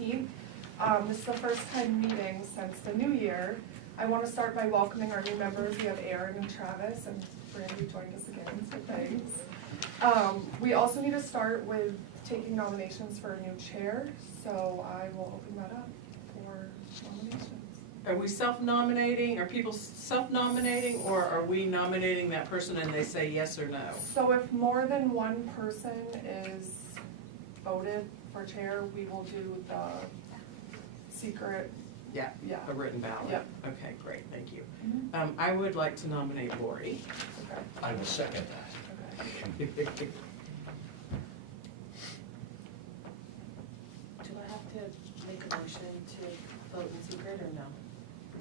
15th. This is the first time meeting since the new year. I want to start by welcoming our new members. We have Aaron and Travis, and Brandy joined us again, so thanks. We also need to start with taking nominations for a new chair, so I will open that up for nominations. Are we self-nominating? Are people self-nominating, or are we nominating that person and they say yes or no? So if more than one person is voted for chair, we will do the secret. Yeah, Yeah. a written ballot. Yep. Okay, great, thank you. Mhm. I would like to nominate Lori. Okay. I will second that. Okay. Do I have to make a motion to vote in secret or no?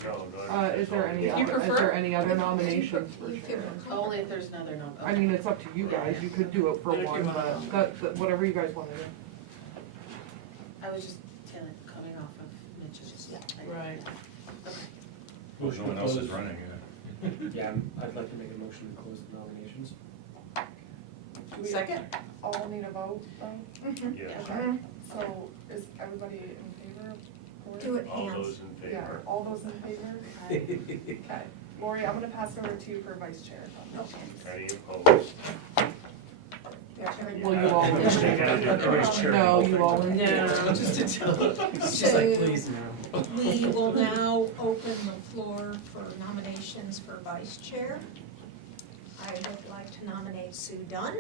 No, Is there any If you other, is prefer. there any other nominations for chair? Only if there's another no. I mean, it's up to you guys, you could do it for If you one, wanna. but whatever you guys wanna do. I was just kind of coming off of Mitch's. Right. Okay. Well, no one else is running. Yeah, I'd like to make a motion to close the nominations. Do we Second? all need a vote though? Yes. Okay, so is everybody in favor of Lori? Do it All hands. those in Yeah, favor? all those in favor? Okay. Okay, Lori, I'm gonna pass it over to you for vice chair. Any opposed? Yeah, Well, you all Yeah. Everybody's cheering. No, you all in No, favor. just to tell. She's So- like, please no. We will now open the floor for nominations for vice chair. I would like to nominate Sue Dunn.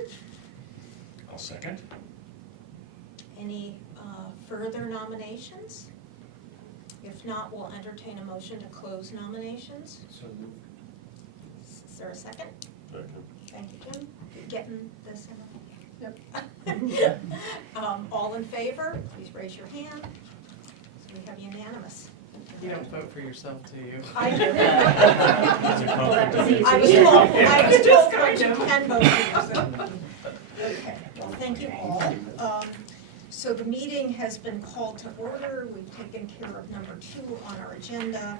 I'll second. Any further nominations? If not, we'll entertain a motion to close nominations. So moved. Is there a second? Second. Thank you, Jim. You getting this in? Yep. All in favor, please raise your hand. So we have unanimous. You don't vote for yourself, do you? I do. Well, that was easy. I was told Just that kind you of. can vote for yourself. Okay, well, thank you all. So the meeting has been called to order. We've taken care of number 2 on our agenda.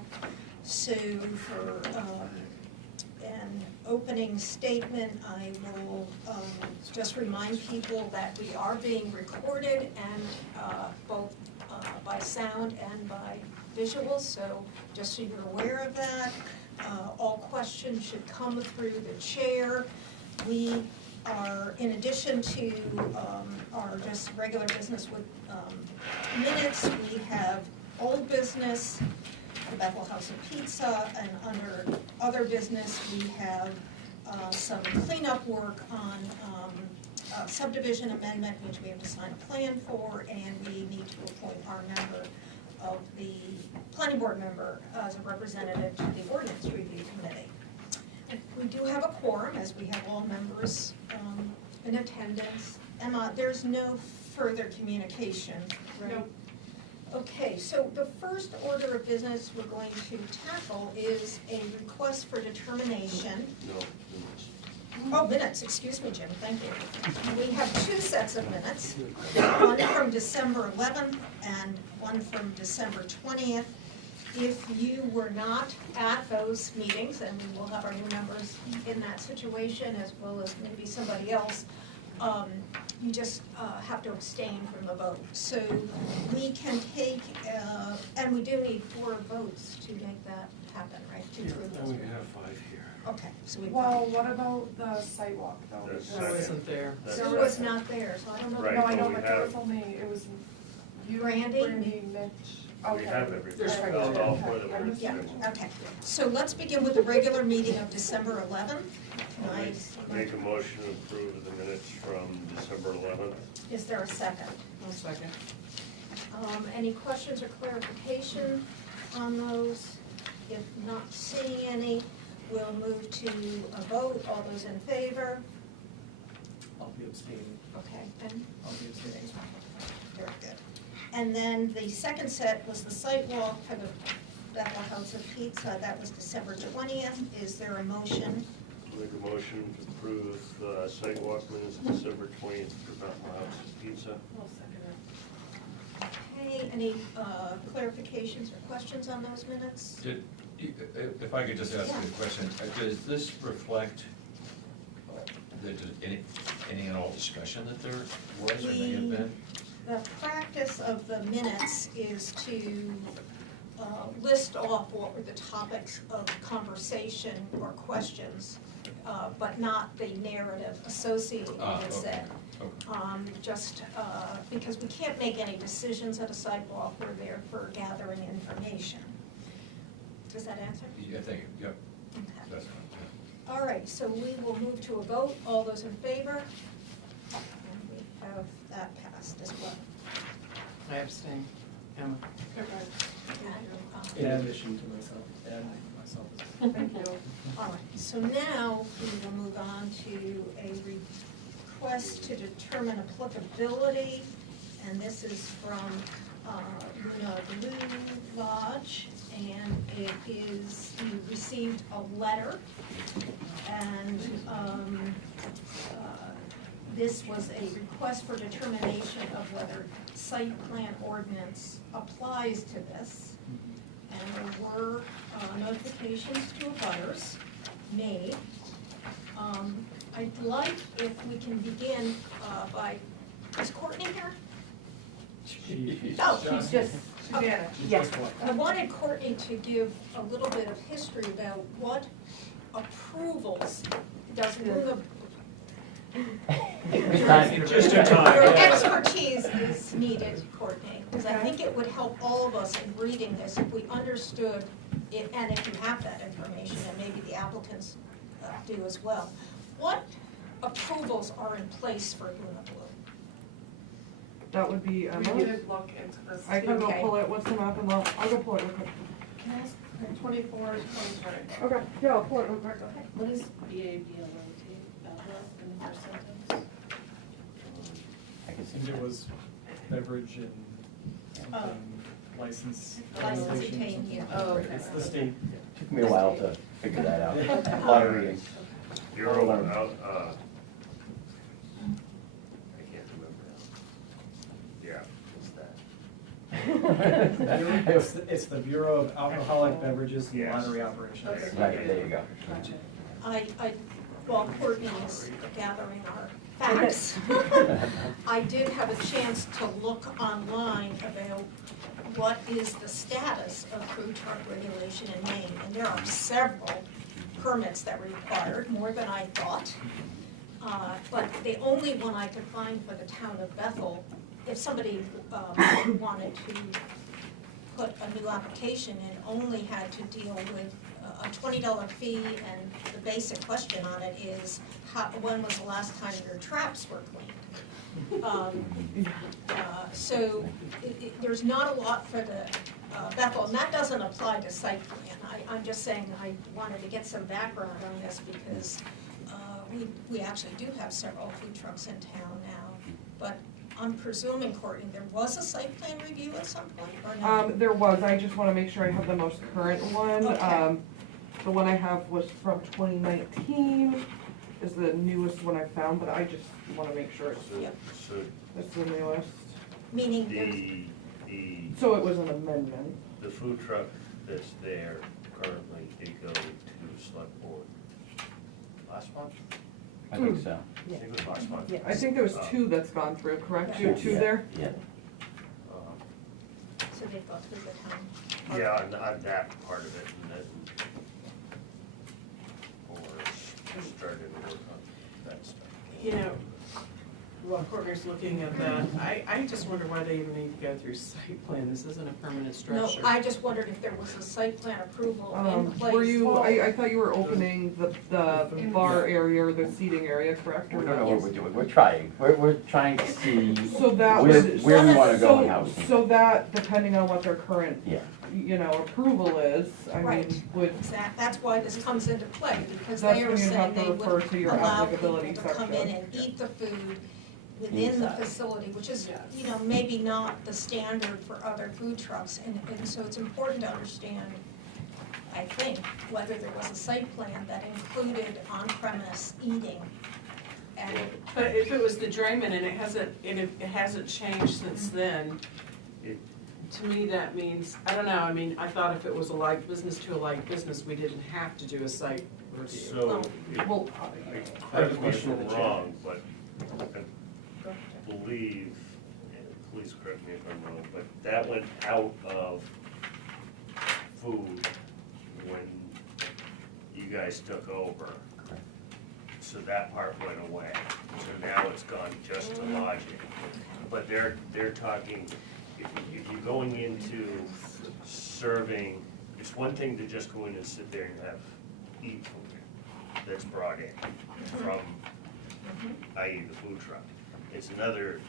So for an opening statement, I will just remind people that we are being recorded and both by sound and by visual, so just so you're aware of that. All questions should come through the chair. We are, in addition to our just regular business with minutes, we have old business, the Bethel House of Pizza, and under other business, we have some cleanup work on subdivision amendment, which we have to sign a plan for, and we need to appoint our member of the planning board member as a representative to the ordinance review committee. We do have a quorum, as we have all members in attendance. Emma, there's no further communication, right? Nope. Okay, so the first order of business we're going to tackle is a request for determination. No. Oh, minutes, excuse me, Jim, thank you. We have 2 sets of minutes, one from December 11th and one from December 20th. If you were not at those meetings, and we will have our new members in that situation, as well as maybe somebody else, you just have to abstain from the vote. So we can take, and we do need 4 votes to make that happen, right? To approve those. We have 5 here. Okay, so we. Well, what about the sidewalk though? There's I wasn't there. Sue was not there, so I don't know. Right. No, I know, but we but there have- was only, it was you, Brandy? Mitch. We Okay. have everything. There's All 4 that were Yeah, scheduled. okay. So let's begin with the regular meeting of December 11th. I'll Can Make a motion to approve the minutes from December 11th. Is there a second? One second. Any questions or clarification on those? If not seeing any, we'll move to a vote. All those in favor? I'll be abstaining. Okay, and I'll be abstaining. very good. And then the second set was the site walk for the Bethel House of Pizza. That was December 20th. Is there a motion? Make a motion to approve the sidewalk minutes December 20th for Bethel House of Pizza. I'll second it. Okay, any clarifications or questions on those minutes? If I could just ask you a question, does this reflect any and all discussion that there was or may have been? the practice of the minutes is to list off what were the topics of conversation or questions, but not the narrative associated with okay. it. Just because we can't make any decisions at a sidewalk, we're there for gathering information. Does that answer? Yeah, thank you, yep, Okay. that's fine, yeah. All right, so we will move to a vote. All those in favor? And we have that passed as well. I abstain. Emma? And, In addition to myself and myself. Thank you. all right, so now we will move on to a request to determine applicability, and this is from Luna Blue Lodge, and it is, you received a letter, and this was a request for determination of whether site plan ordinance applies to this. And there were notifications to abutters made. I'd like if we can begin by, is Courtney here? Oh, She's just, okay. yes. I wanted Courtney to give a little bit of history about what approvals does Luna. Just in time. Your expertise is needed, Courtney, because I think it would help all of us in reading this if we understood it, and if you have that information, and maybe the applicants do as well. What approvals are in place for Luna Blue? That would be We Emma. did look into this. I can go Okay. pull it, what's the map and I'll go pull it real quick. Can I ask, 24 to 2020. Okay, yeah, I'll pull it real quick. What is B-A-B-L-O-T, Bella, in the first sentence? I can I think it was beverage and something license. License regulation, obtained, something. yeah. Oh, okay. It's the state. Took me a while to figure that out. A lot of reading. Bureau of, I can't remember now. Yeah, it's that. It's the Bureau of Alcoholic Beverages and Yes. Lottery Operations. Okay. Right, there you go. I, while Courtney is gathering our facts, I did have a chance to look online about what is the status of food truck regulation in Maine, and there are several permits that were required, more than I thought. But the only one I could find for the town of Bethel, if somebody wanted to put a new application in, only had to deal with a $20 fee, and the basic question on it is, when was the last time your traps were cleaned? So there's not a lot for the Bethel, and that doesn't apply to site plan. I'm just saying I wanted to get some background on this because we actually do have several food trucks in town now. But I'm presuming, Courtney, there was a site plan review at some point, or no? There was, I just wanna make sure I have the most current one. Okay. The one I have was from 2019, is the newest one I found, but I just wanna make sure it's, So, Yeah. so it's the newest. Meaning there's, So it was an amendment. the food truck that's there currently did go to select board last month? I think so. I think it was last month. I think there was two that's gone through, correct? Two Yeah, there? Yeah. Um, so they've gone through the town. Yeah, on that part of it, and then, or started to work on that stuff. You know, while Courtney's looking at that, I just wonder why they even need to go through site plan. This isn't a permanent No, structure. I just wondered if there was a site plan approval in place. Were you, I thought you were opening the bar area or the seating area, correct? We Or don't know not? what we're doing. We're trying. We're trying to see So that where, was. where we wanna go in housing. So that, depending on what their current, Yeah. approval is, I Right. mean, would, That's why this comes into play, because That's they are when you saying have to they refer would to your allow people applicability to come in section. and eat the food within the Inside. facility, which is, maybe not the standard for other food trucks. And so it's important to understand, I think, whether there was a site plan that included on-premise eating. And, But if it was the Draymond and it hasn't changed since then, It- to me, that means, I don't know, I mean, I thought if it was a like business to a like business, we didn't have to do a site review. So, well, correct me if I'm wrong, but I believe, please correct me if I'm wrong, but that went out of food when you guys took over. Correct. So that part went away. So now it's gone just to lodging. But they're talking, if you're going into serving, it's one thing to just go in and sit there and eat food that's brought in from, i.e. the food truck. It's another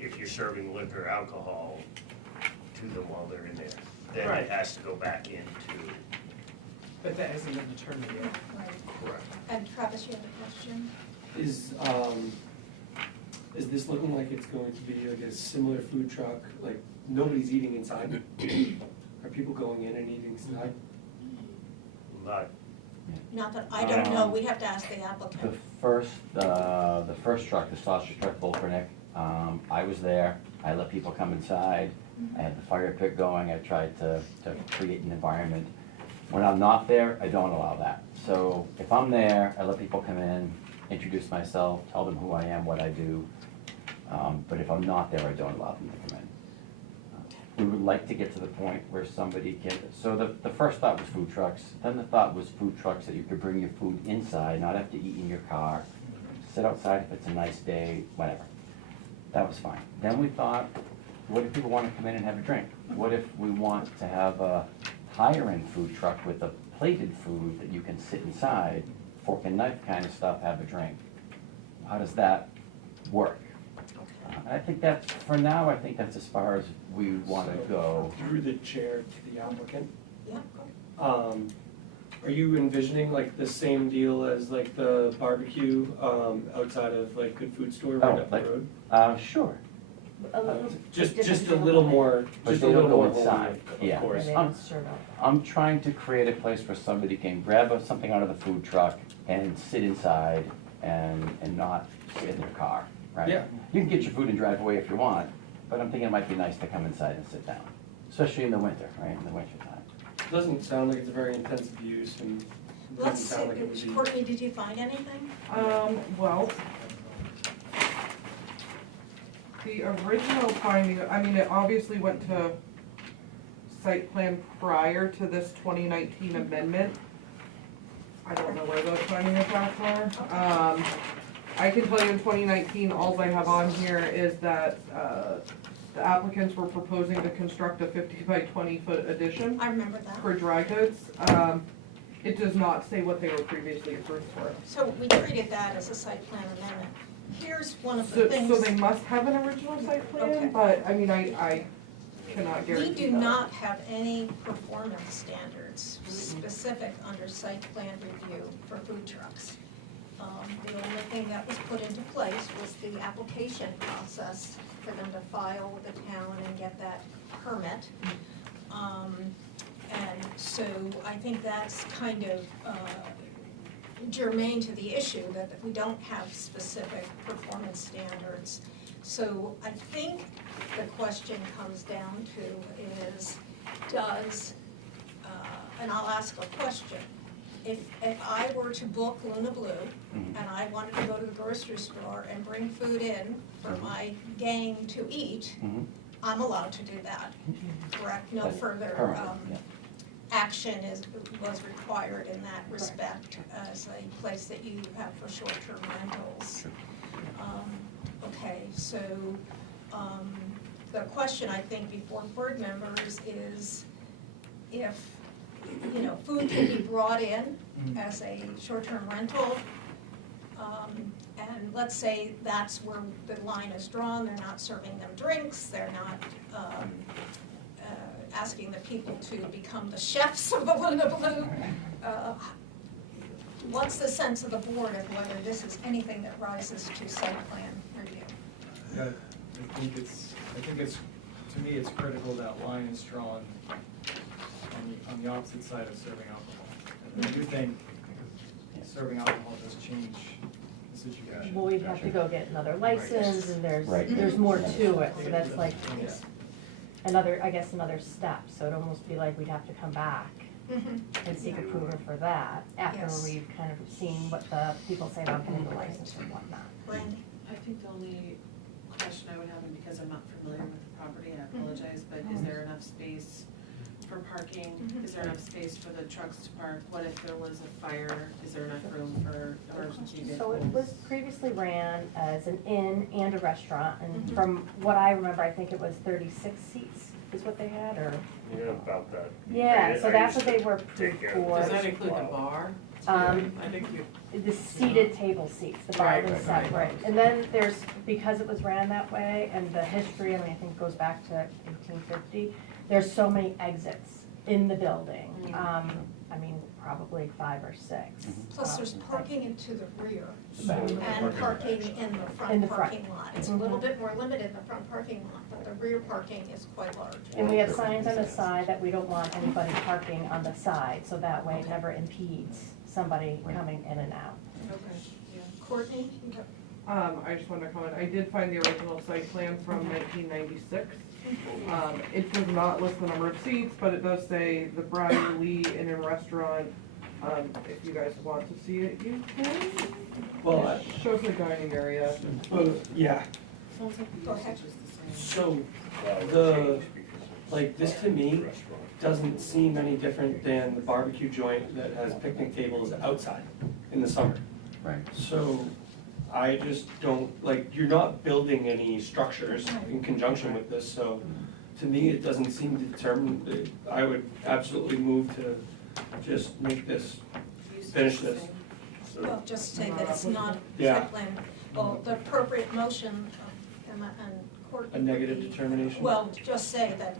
if you're serving liquor, alcohol to them while they're in there, then Right. it has to go back into. But that hasn't been determined yet. Right. Correct. And Travis, you have a question? Is this looking like it's going to be like a similar food truck, like nobody's eating inside? Are people going in and eating inside? Not, Not that, I don't know, we have to ask the applicant. The first truck, the sausage truck, Volkernick, I was there, I let people come inside, I had the fire pit going, I tried to create an environment. When I'm not there, I don't allow that. So if I'm there, I let people come in, introduce myself, tell them who I am, what I do. But if I'm not there, I don't allow them to come in. We would like to get to the point where somebody can, so the first thought was food trucks, then the thought was food trucks that you could bring your food inside, not have to eat in your car, sit outside if it's a nice day, whatever. That was fine. Then we thought, what if people want to come in and have a drink? What if we want to have a higher-end food truck with a plated food that you can sit inside, fork and knife kind of stuff, have a drink? How does that work? I think that's, for now, I think that's as far as we want to go. Through the chair to the applicant, Yeah, are you envisioning like the same deal as like the barbecue outside of like Good Food Store right up the like- road? Sure, Just a little more, but just they a don't little go more inside, homey, of yeah. course. I'm trying to create a place where somebody can grab something out of the food truck and sit inside and not sit in their car, right? Yeah. You can get your food and drive away if you want, but I'm thinking it might be nice to come inside and sit down, especially in the winter, right, in the winter time. Doesn't sound like it's a very intensive use and doesn't let's sound like it would see, be. Courtney, did you find anything? Well, the original finding, I mean, it obviously went to site plan prior to this 2019 amendment. I don't know where those finding of facts are. I can tell you in 2019, all I have on here is that the applicants were proposing to construct a 50 by 20 foot addition I remember that. for dry goods. It does not say what they were previously approved for. So we treated that as a site plan amendment. Here's one of the So things. they must have an original site Okay. plan, but I mean, I cannot guarantee We do that. not have any performance standards specific under site plan review for food trucks. The only thing that was put into place was the application process for them to file with the town and get that permit. And so I think that's kind of germane to the issue, that we don't have specific performance standards. So I think the question comes down to is, does, and I'll ask a question. If I were to book Luna Blue and I wanted to go to the grocery store and bring food in for my gang to eat, I'm allowed to do that, correct? No That's further current, yeah. action was required in that respect as a place that you have for short-term rentals. Okay, so the question I think before board members is if, you know, food can be brought in as a short-term rental, and let's say that's where the line is drawn, they're not serving them drinks, they're not asking the people to become the chefs of the Luna Blue. What's the sense of the board of whether this is anything that rises to site plan review? Yeah, I think it's, to me, it's critical that line is drawn on the opposite side of serving alcohol. And I do think serving alcohol does change the situation. Well, we'd have to go get another license, and Right. there's more to it, so that's like another, I guess, another step, so it'd almost be like we'd have to come back and seek approval for that after Yes. we've kind of seen what the people say about getting the license and whatnot. Randy? I think the only question I would have, and because I'm not familiar with the property, I apologize, but is there enough space for parking? Is there enough space for the trucks to park? What if there was a fire? Is there enough room for emergency vehicles? So it was previously ran as an inn and a restaurant, and from what I remember, I think it was 36 seats is what they had, or, Yeah, about that. yeah, so I that's used what to they were take approved care of for. Does that include the bar? Um, I think you, The seated table seats, the bar Right, was right, right. separate. And then there's, because it was ran that way, and the history, I mean, I think goes back to 1850, there's so many exits in the building. I mean, probably 5 or 6. Plus, there's parking to the rear The back. and parking in the In front the front. parking lot. It's a little bit more limited in the front parking lot, but the rear parking is quite large. And we have signs on the side that we don't want anybody parking on the side, so that way it never impedes somebody coming in and out. Okay, yeah. Courtney, you have I just wanted to comment, I did find the original site plan from 1996. It does not list the number of seats, but it does say the Brian Lee Inn and Restaurant. If you guys want to see it, you can. Well, It shows the dining area. yeah, Sounds like the Go ahead. usage is the same. so Well, it the, changed because it's like, this to me a restaurant. doesn't seem any different than the barbecue joint that has picnic tables outside in the summer. Right. So I just don't, like, you're not building any structures in conjunction with this, so to me, it doesn't seem determined. I would absolutely move to just make this, Usage finish is the this. same. So, well, just say that it's not Yeah. site plan. Well, the appropriate motion, Emma and Courtney. a negative would be- determination. Well, just say that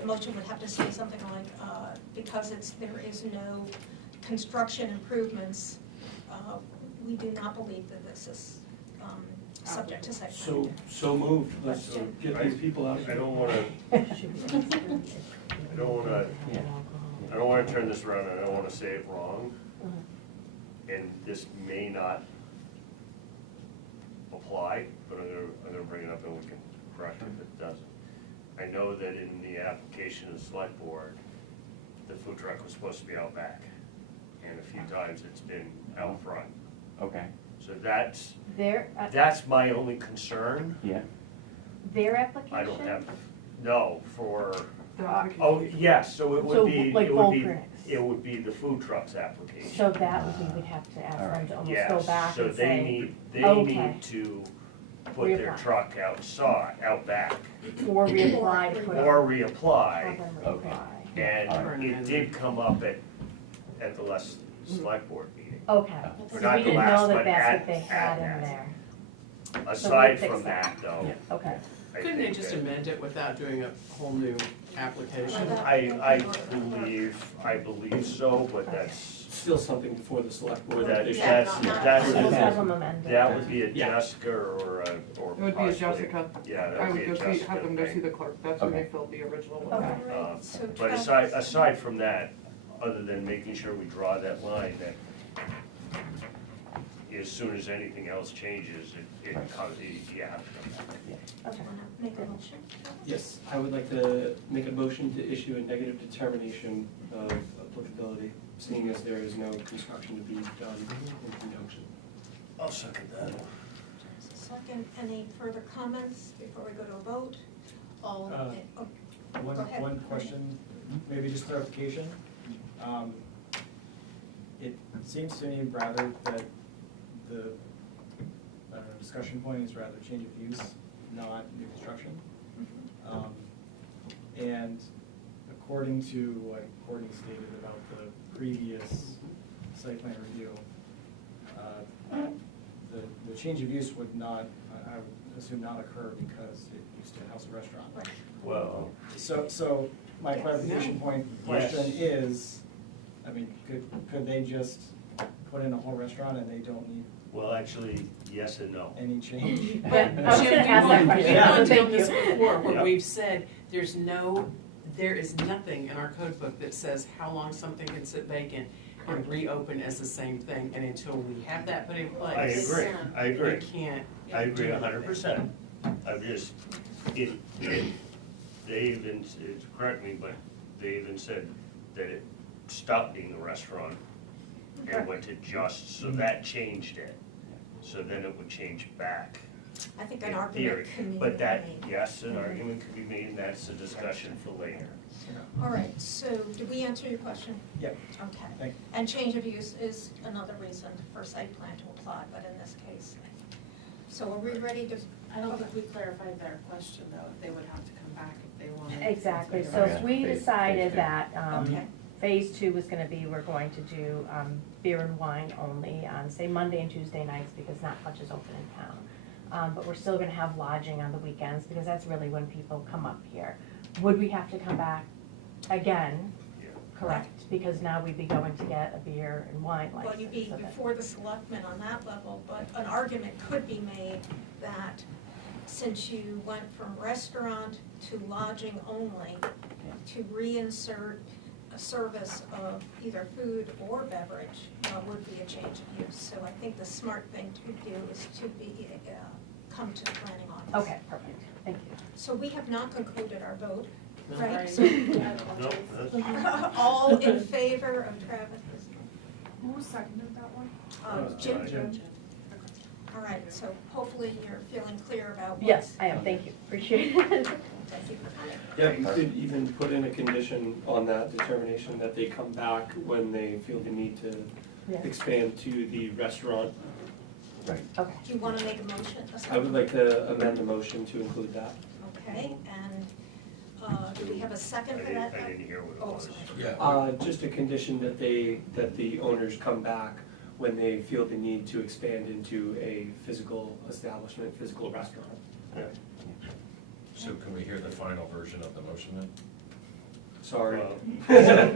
the motion would have to say something like, because there is no construction improvements, we do not believe that this is subject to site plan. So moved, let's Question? get these people out of I here. don't wanna, Yeah. I don't wanna turn this around, I don't wanna say it wrong. And this may not apply, but I'm gonna bring it up and we can correct it if it doesn't. I know that in the application of the select board, the food truck was supposed to be out back. And a few times it's been out front. Okay, So that's my only concern. yeah. Their application? I don't have, no, for, The application. oh, yes, so it So, would be, like it would be, Volcanics. it would be the food truck's application. So that would be, we'd have to ask them to almost go back Yes, so and they say, need okay. to put their Reapply. truck outside, out back, or reapply to put. or Have reapply. them Okay. reapply. And it did come up at the last select board meeting. Okay, Or so not we the didn't last, know that but that's what they had at in that. there. Aside fix from that. that, though, Okay, I couldn't they think just that- amend it without doing a whole new application? I believe so, but that's, Still something before the select board. that, They should- Yeah, that's, not- that's, we'll have that them amend would be a Yeah. Jessica or It would be a possibly- Jessica. Yeah, that I would be would a go see, Jessica have them go see thing. the clerk, that's when they Okay. filled the original one. Okay. Alright, so But Travis- aside from that, other than making sure we draw that line, that as soon as anything else changes, it comes, you have to come back. Do you wanna make a motion? Yes, I would like to make a motion to issue a negative determination of applicability, seeing as there is no construction to be done in conjunction. I'll second that. Second, any further comments before we go to a vote? All, Uh, go ahead. One question, maybe just clarification. It seems to me rather that the, discussion point is rather change of use, not new construction. And according to what Courtney stated about the previous site plan review, the change of use would not, I would assume not occur because it used to house a restaurant. Right. Well, So my Yes. clarification point, Yes. question is, I mean, could they just put in a whole restaurant and they don't need well, actually, yes and no. any change? But I was Jim, gonna ask that question, We've so gone down thank this you. before, where Yeah. we've said, there is nothing in our code book that says how long something can sit vacant and reopen as the same thing, and until we have that put in place. I agree. We can't. I agree 100%. I'm just, they even, correct me, but they even said that stopped being a restaurant and went to just, so that changed it. So then it would change back. I think an in argument theory. can be But that, made. yes, an argument could be made, and that's a discussion for later. All right, so did we answer your question? Yep. Okay. Thank you. And change of use is another reason for site plan to apply, but in this case. So are we ready to? I don't think we clarified their question though, if they would have to come back if they wanted. Exactly, to so Yeah. if we Phase- decided phase two. that, Okay. phase two was gonna be, we're going to do, beer and wine only on, say, Monday and Tuesday nights, because not much is open in town. But we're still gonna have lodging on the weekends, because that's really when people come up here. Would we have to come back again? Yeah. Correct, because now we'd be going to get a beer and wine license. Well, you'd be so that- before the selectmen on that level, but an argument could be made that since you went from restaurant to lodging only, to reinsert a service of either food or beverage would be a change of use. So I think the smart thing to do is to be, come to the planning office. Okay, perfect, thank you. So we have not concluded our vote, No, right? right. So- No, that's, All in favor of Travis? Who seconded that one? Jim? Jim. All right, so hopefully you're feeling clear about what. Yes, I am, thank you, appreciate it. Thank you for coming. Yeah, you could even put in a condition on that determination that they come back when they feel the need to Yeah. expand to the restaurant. Right. Okay, Do you want to make a motion? I would like to amend the motion to include that. Okay, and do we have a I second for didn't, that? I didn't hear what it Oh, was. sorry. Just a condition that that the owners come back when they feel the need to expand into a physical establishment, physical restaurant. So can we hear the final version of the motion then? Sorry.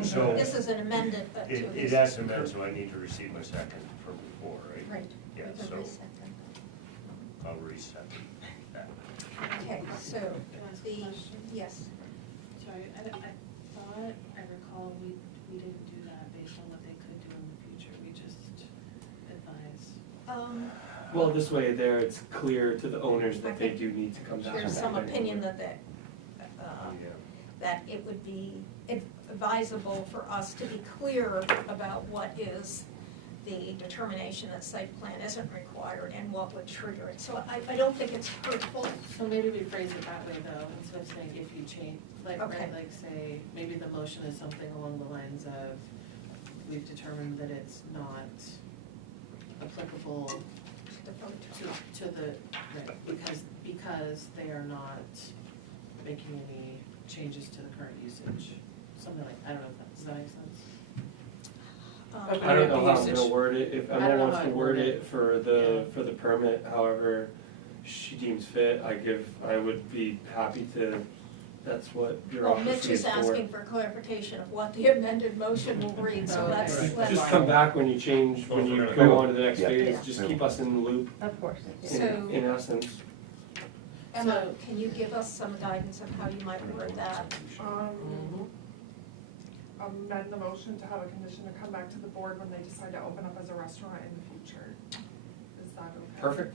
So, This is an amendment, but to it his. has to amend, so I need to receive my second from before, right? Right. Yeah, we can so resecond. I'll reset that. Okay, so Can I ask a the, question? yes, Sorry, I thought, I recall, we didn't do that based on what they could do in the future, we just advised. Well, this way there, it's clear to the owners that they do need to come back. there's some opinion that they, Yeah. that it would be advisable for us to be clear about what is the determination that site plan isn't required and what would trigger it. So I don't think it's hurtful. So maybe we phrase it that way though, instead of saying if you change, like, Okay. right, like say, maybe the motion is something along the lines of, we've determined that it's not applicable The vote. to the, right, because they are not making any changes to the current usage. Something like, I don't know if that, does that make sense? I don't know how I'm Usage. gonna word it, if I Emma don't know wants how to I'd word word it it. for the permit, however she deems fit, I would be happy to, that's what Well, bureaucracy Mitch is is for. asking for clarification of what the amended motion will read, so Okay. let's, Right. let's. Just come back when you change, when you Okay. go on to the next Yeah. phase, Yeah. just keep us in the loop, of course. So- in essence. Emma, So- can you give us some guidance of how you might word that? Amend the motion to have a condition to come back to the board when they decide to open up as a restaurant in the future. Is that okay? Perfect.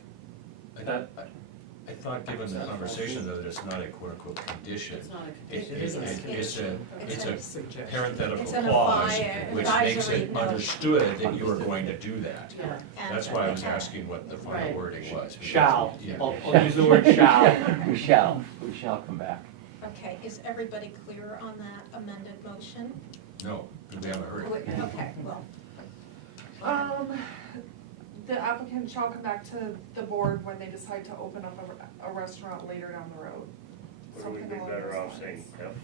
I thought, given the conversation, that it's not a quote-unquote condition. It's not a It- condition. It's a It's a Suggestion. parenthetical It's an clause, advi- which makes advisory it note. understood that you are going to do that. Yeah. That's why I was asking what the final Right. wording was. Shall, Yeah. I'll use the word shall. We shall come back. Okay, is everybody clear on that amended motion? No, we haven't heard it. Okay, well. The applicant shall come back to the board when they decide to open up a restaurant later down the road. Would we be Something along better those off lines. saying F?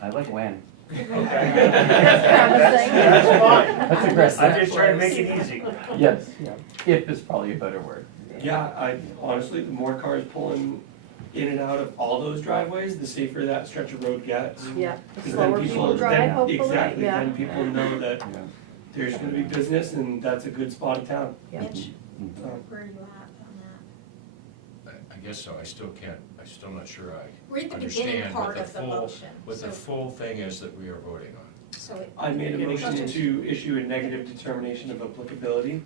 I like when. That's fine. That's aggressive. I'm just trying to make it easy. Yes, if is probably a better word. Yeah, honestly, the more cars pulling in and out of all those driveways, the safer that stretch of road gets. Yeah, the 'Cause slower then people drive, hopefully, Exactly, yeah. then people know that Yeah. there's gonna be business and that's a good spot of town. Yeah. Mitch, Mhm. where are you at on that? I guess so, I'm still not sure I Read the beginning understand part what the of the full, motion. what the So- full thing is that we are voting on. So it, I made a Any motion questions? to issue a negative determination of applicability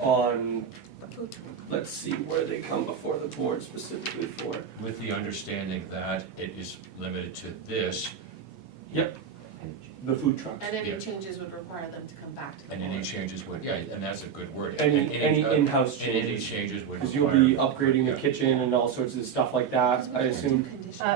on, the food truck. let's see, where they come before the board specifically for. With the understanding that it is limited to this, Yep, And the food trucks. And any Yeah. changes would require them to come back to the And board. any changes would, yeah, and that's a good word. Any in-house And any changes. changes would Because you'll require. be upgrading the yeah. kitchen and all sorts of stuff like that, I assume.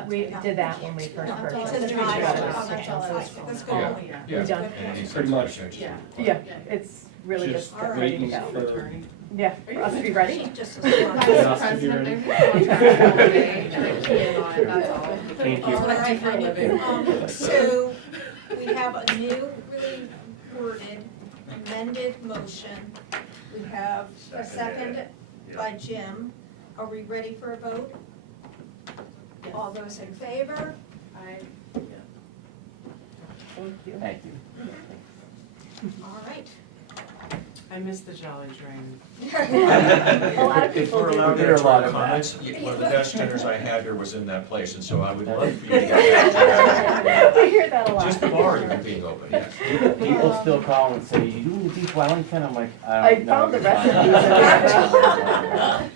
We did that when we first No, purchased. it's in the it. driveway. Yeah. Oh, that's all I was- that's good. Yeah. Yeah. Yeah. We done. And any Pretty much. changes Yeah. would Yeah, require. it's really Just just ready to waiting go. for- Yeah, for us to be ready. She's just a Yeah. smart. Yeah. Vice President, I'm contract all day, and I key in on it, that's all. Thank you. That's what I do for a living. So we have a new, really worded, amended motion. We have a second by Jim. Are we ready for a vote? All those in favor? Thank you. Thank you. All right. I miss the Jolly Train. A lot of If people we're do. allowed to There are a lot throw of comments, one of the best dinners I had here was in that place, and so I would love for you to get back to that. We hear that a lot. Just the bar even being open, yes. People still call and say, you doing the beef Wellington? I'm like, I I don't know. found the recipes.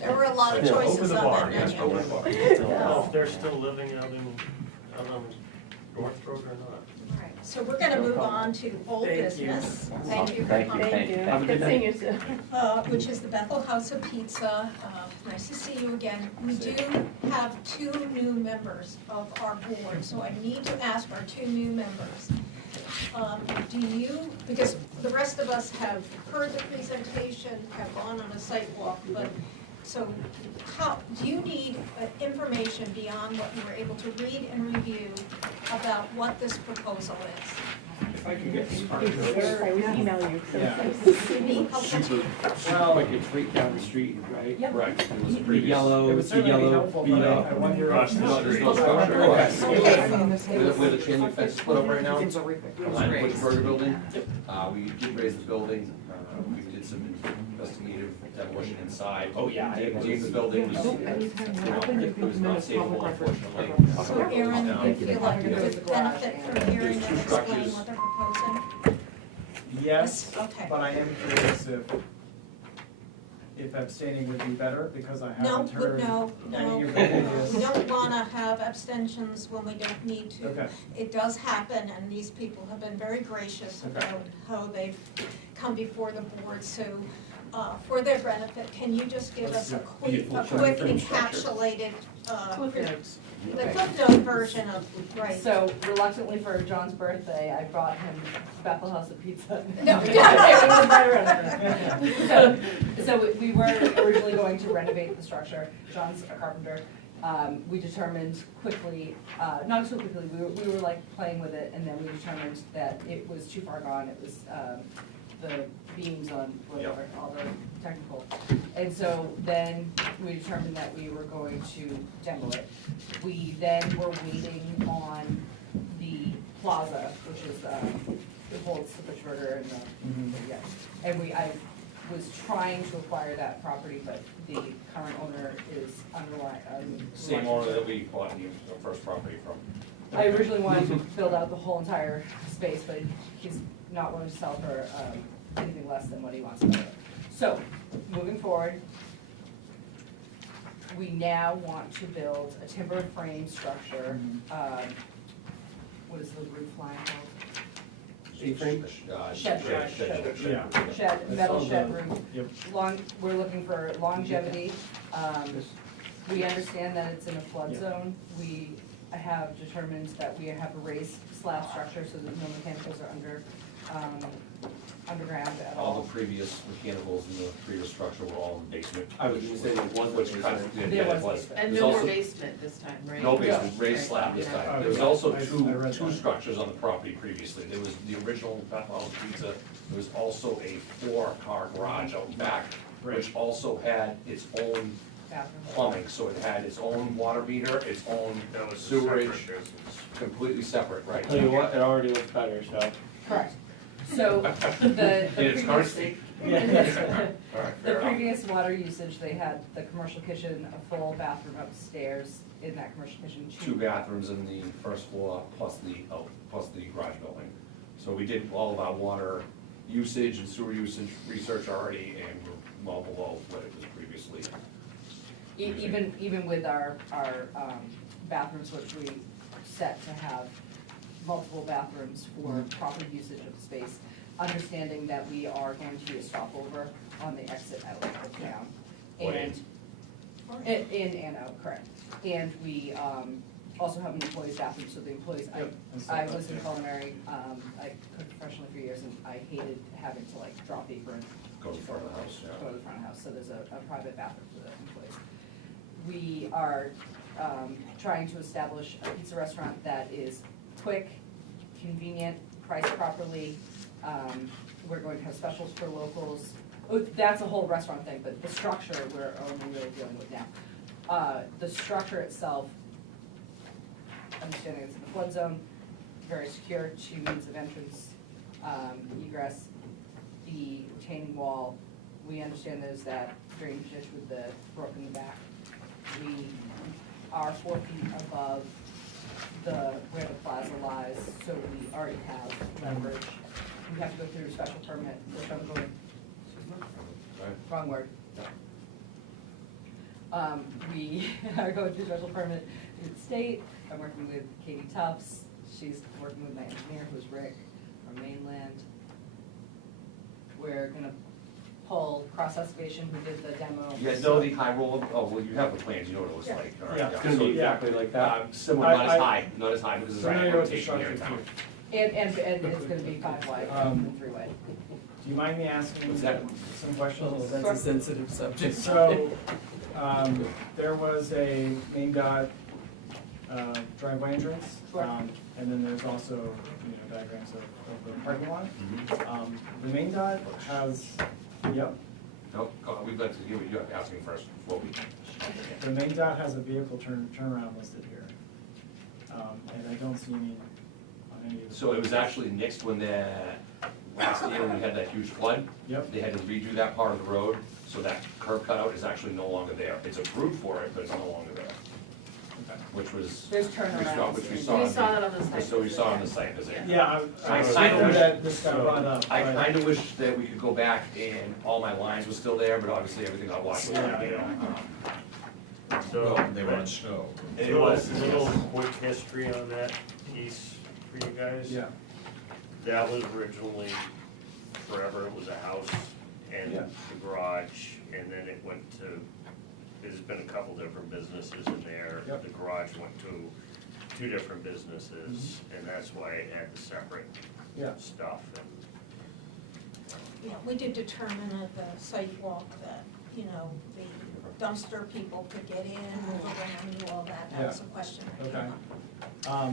There were a lot of Still, choices open the on bar, that yes, menu. open the bar. Well, if they're still living out on North Road or not. All right, so we're gonna move on to old Thank you. business. Thank you for Thank you, coming. Thank you. Have a Good good seeing you soon. Which is the Bethel House of Pizza. Nice to see you again. We do have 2 new members of our board, so I need to ask our 2 new members. Do you, because the rest of us have heard the presentation, have gone on a site walk, but, so how, do you need information beyond what you were able to read and review about what this proposal is? If I could get some I would email you, so Yeah. it's nice to see Me? you. Well, like it's right down the street, right? Yep. Right, it was The previous. yellow, It would the certainly be yellow helpful, beat but I up. wonder. Across the No, there's no street. structure. Where the chain link fence is put up right now, It was behind the raised. Burger Building, we did raise the building, we did some investigative demolition inside. Oh, yeah. Gave the building, was, it was not savable unfortunately. So Aaron, you feel like you Yeah. would benefit from hearing them There's two explain structures. what they're proposing? Yes, Okay. but I am curious if abstaining would be better, because I No, haven't heard no, any no. of the previous. We don't wanna have abstentions when we don't need to. Okay. It does happen, and these people have been very gracious Okay. about how they've come before the board, so, for their benefit, can you just give us a quick Beautiful frame structure. encapsulated, Cliff notes. the Cliff Note version of, right? So reluctantly for John's birthday, I brought him Bethel House of Pizza. No. It was right around there. So we were originally going to renovate the structure. John's a carpenter. We determined quickly, not so quickly, we were like playing with it, and then we determined that it was too far gone. It was the beams on whatever, all the technical. And so then we determined that we were going to demo it. We then were waiting on the plaza, which is, it holds the Butchburger and the, yeah. And I was trying to acquire that property, but the current owner is unreliable. Same owner that we bought the first property from. I originally wanted to build out the whole entire space, but he's not willing to sell for anything less than what he wants to buy it. So, moving forward, we now want to build a timber frame structure. What is the roof line called? A-frame? Shed. Yeah. Shed, metal shed roof. Yep. We're looking for longevity. We understand that it's in a flood zone. We have determined that we have a raised slab structure so that no mechanicals are underground at All all. the previous mechanicals in the previous structure were all in the basement. I was gonna say there was a Which kind of, basement. yeah, There it was was. basement. And There's no more also- basement this time, right? No basement, Right. raised slab this Yeah. time. There was also I two read that. structures on the property previously. There was the original Bethel House Pizza. There was also a 4-car garage out back, which also had its own Bathroom. plumbing. So it had its own water meter, its own That was a separate sewerage, business. completely separate, right? Tell you what, it already looks better, so. Correct. So the In its current previous, state. the All right, fair enough. previous water usage, they had the commercial kitchen, a full bathroom upstairs in that commercial kitchen. 2 bathrooms in the first floor plus the garage building. So we did all of our water usage and sewer usage research already, and we're well below what it was previously. Even with our bathrooms, which we set to have multiple bathrooms for proper usage of the space, understanding that we are going to be a stopover on the exit out of town. Or And, in and out, correct. And we, also have an employee's bathroom, so the employees, Yep, I was in culinary, I cooked professionally for years, and I hated having to like drop apron. Go to the front of the house, yeah. Go to the front of the house, so there's a private bathroom for the employees. We are, trying to establish a pizza restaurant that is quick, convenient, priced properly. We're going to have specials for locals. Oh, that's a whole restaurant thing, but the structure, we're only really dealing with now. The structure itself, understanding it's in the flood zone, very secure, 2 means of entrance, egress, the retaining wall. We understand there's that drainage ditch with the brook in the back. We are 4 feet above where the plaza lies, so we already have leverage. We have to go through a special permit, which I'm going, wrong word. We are going through a special permit through the state. I'm working with Katie Tufts. She's working with my engineer, who's Rick, from mainland. We're gonna pull Cross Excavation, who did the demo. You guys know the high roller, oh, well, you have the plans, you know what it looks Yeah. like. All right, Yeah, it's gonna be exactly like that. Similar, not as high, not as high because it's Familiar right with the rotation here in structure town. too. And it's gonna be 5-wide and 3-wide. Do you mind me asking What's that? some questions? Well, that's a sensitive subject. So, there was a main dot, driveway entrance. Sure. And then there's also, diagrams of the parking lot. Mhm. The main dot has, yep, No, we'd like to, you're asking first before we. the main dot has a vehicle turnaround listed here. And I don't see any on any of the. So it was actually next when last year when we had that huge flood. Yep. They had to redo that part of the road, so that curb cutout is actually no longer there. It's approved for it, but it's no longer there, Okay. which was. There's turnarounds. Which we in- saw. We on saw that on the site So we saw on the visit. site visit. Yeah, I I know wish- that this got brought up. I but- kinda wish that we could go back and all my lines were still there, but obviously everything got washed away, you know. So, Well, they want snow. It was, a little quick history on that piece for you guys. Yeah, That was originally, forever, it was a house and Yeah. the garage, and then it went to, there's been a couple different businesses in there. Yep. The garage went to 2 different businesses, and that's why it had the separate yeah. stuff. Yeah, we did determine at the site walk that, the dumpster people could get in, move around, do all that. That was a question that came Okay. up.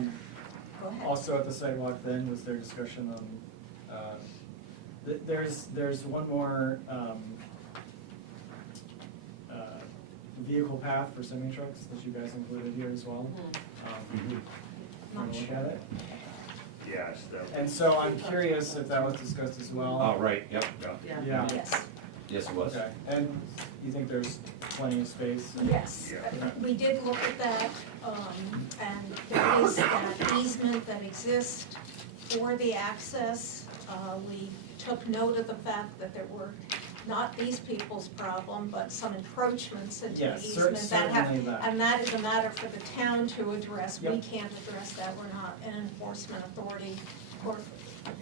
Go ahead. Also at the sidewalk then, was there discussion on, there's one more, vehicle path for semi-trucks that you guys included here as well. Mhm. Wanna look at it? Yes, that. And so I'm curious if that was discussed as well. Oh, right, yep, Yeah. Yeah, Yes, yes, it was. okay, and you think there's plenty of space? yes. Yeah. We did look at that, and there is that easement that exists for the access. We took note of the fact that there were not these people's problem, but some encroachments into the Yes, easement that have. certainly that. And that is a matter for the town to address. We Yep. can't address that. We're not an enforcement authority or,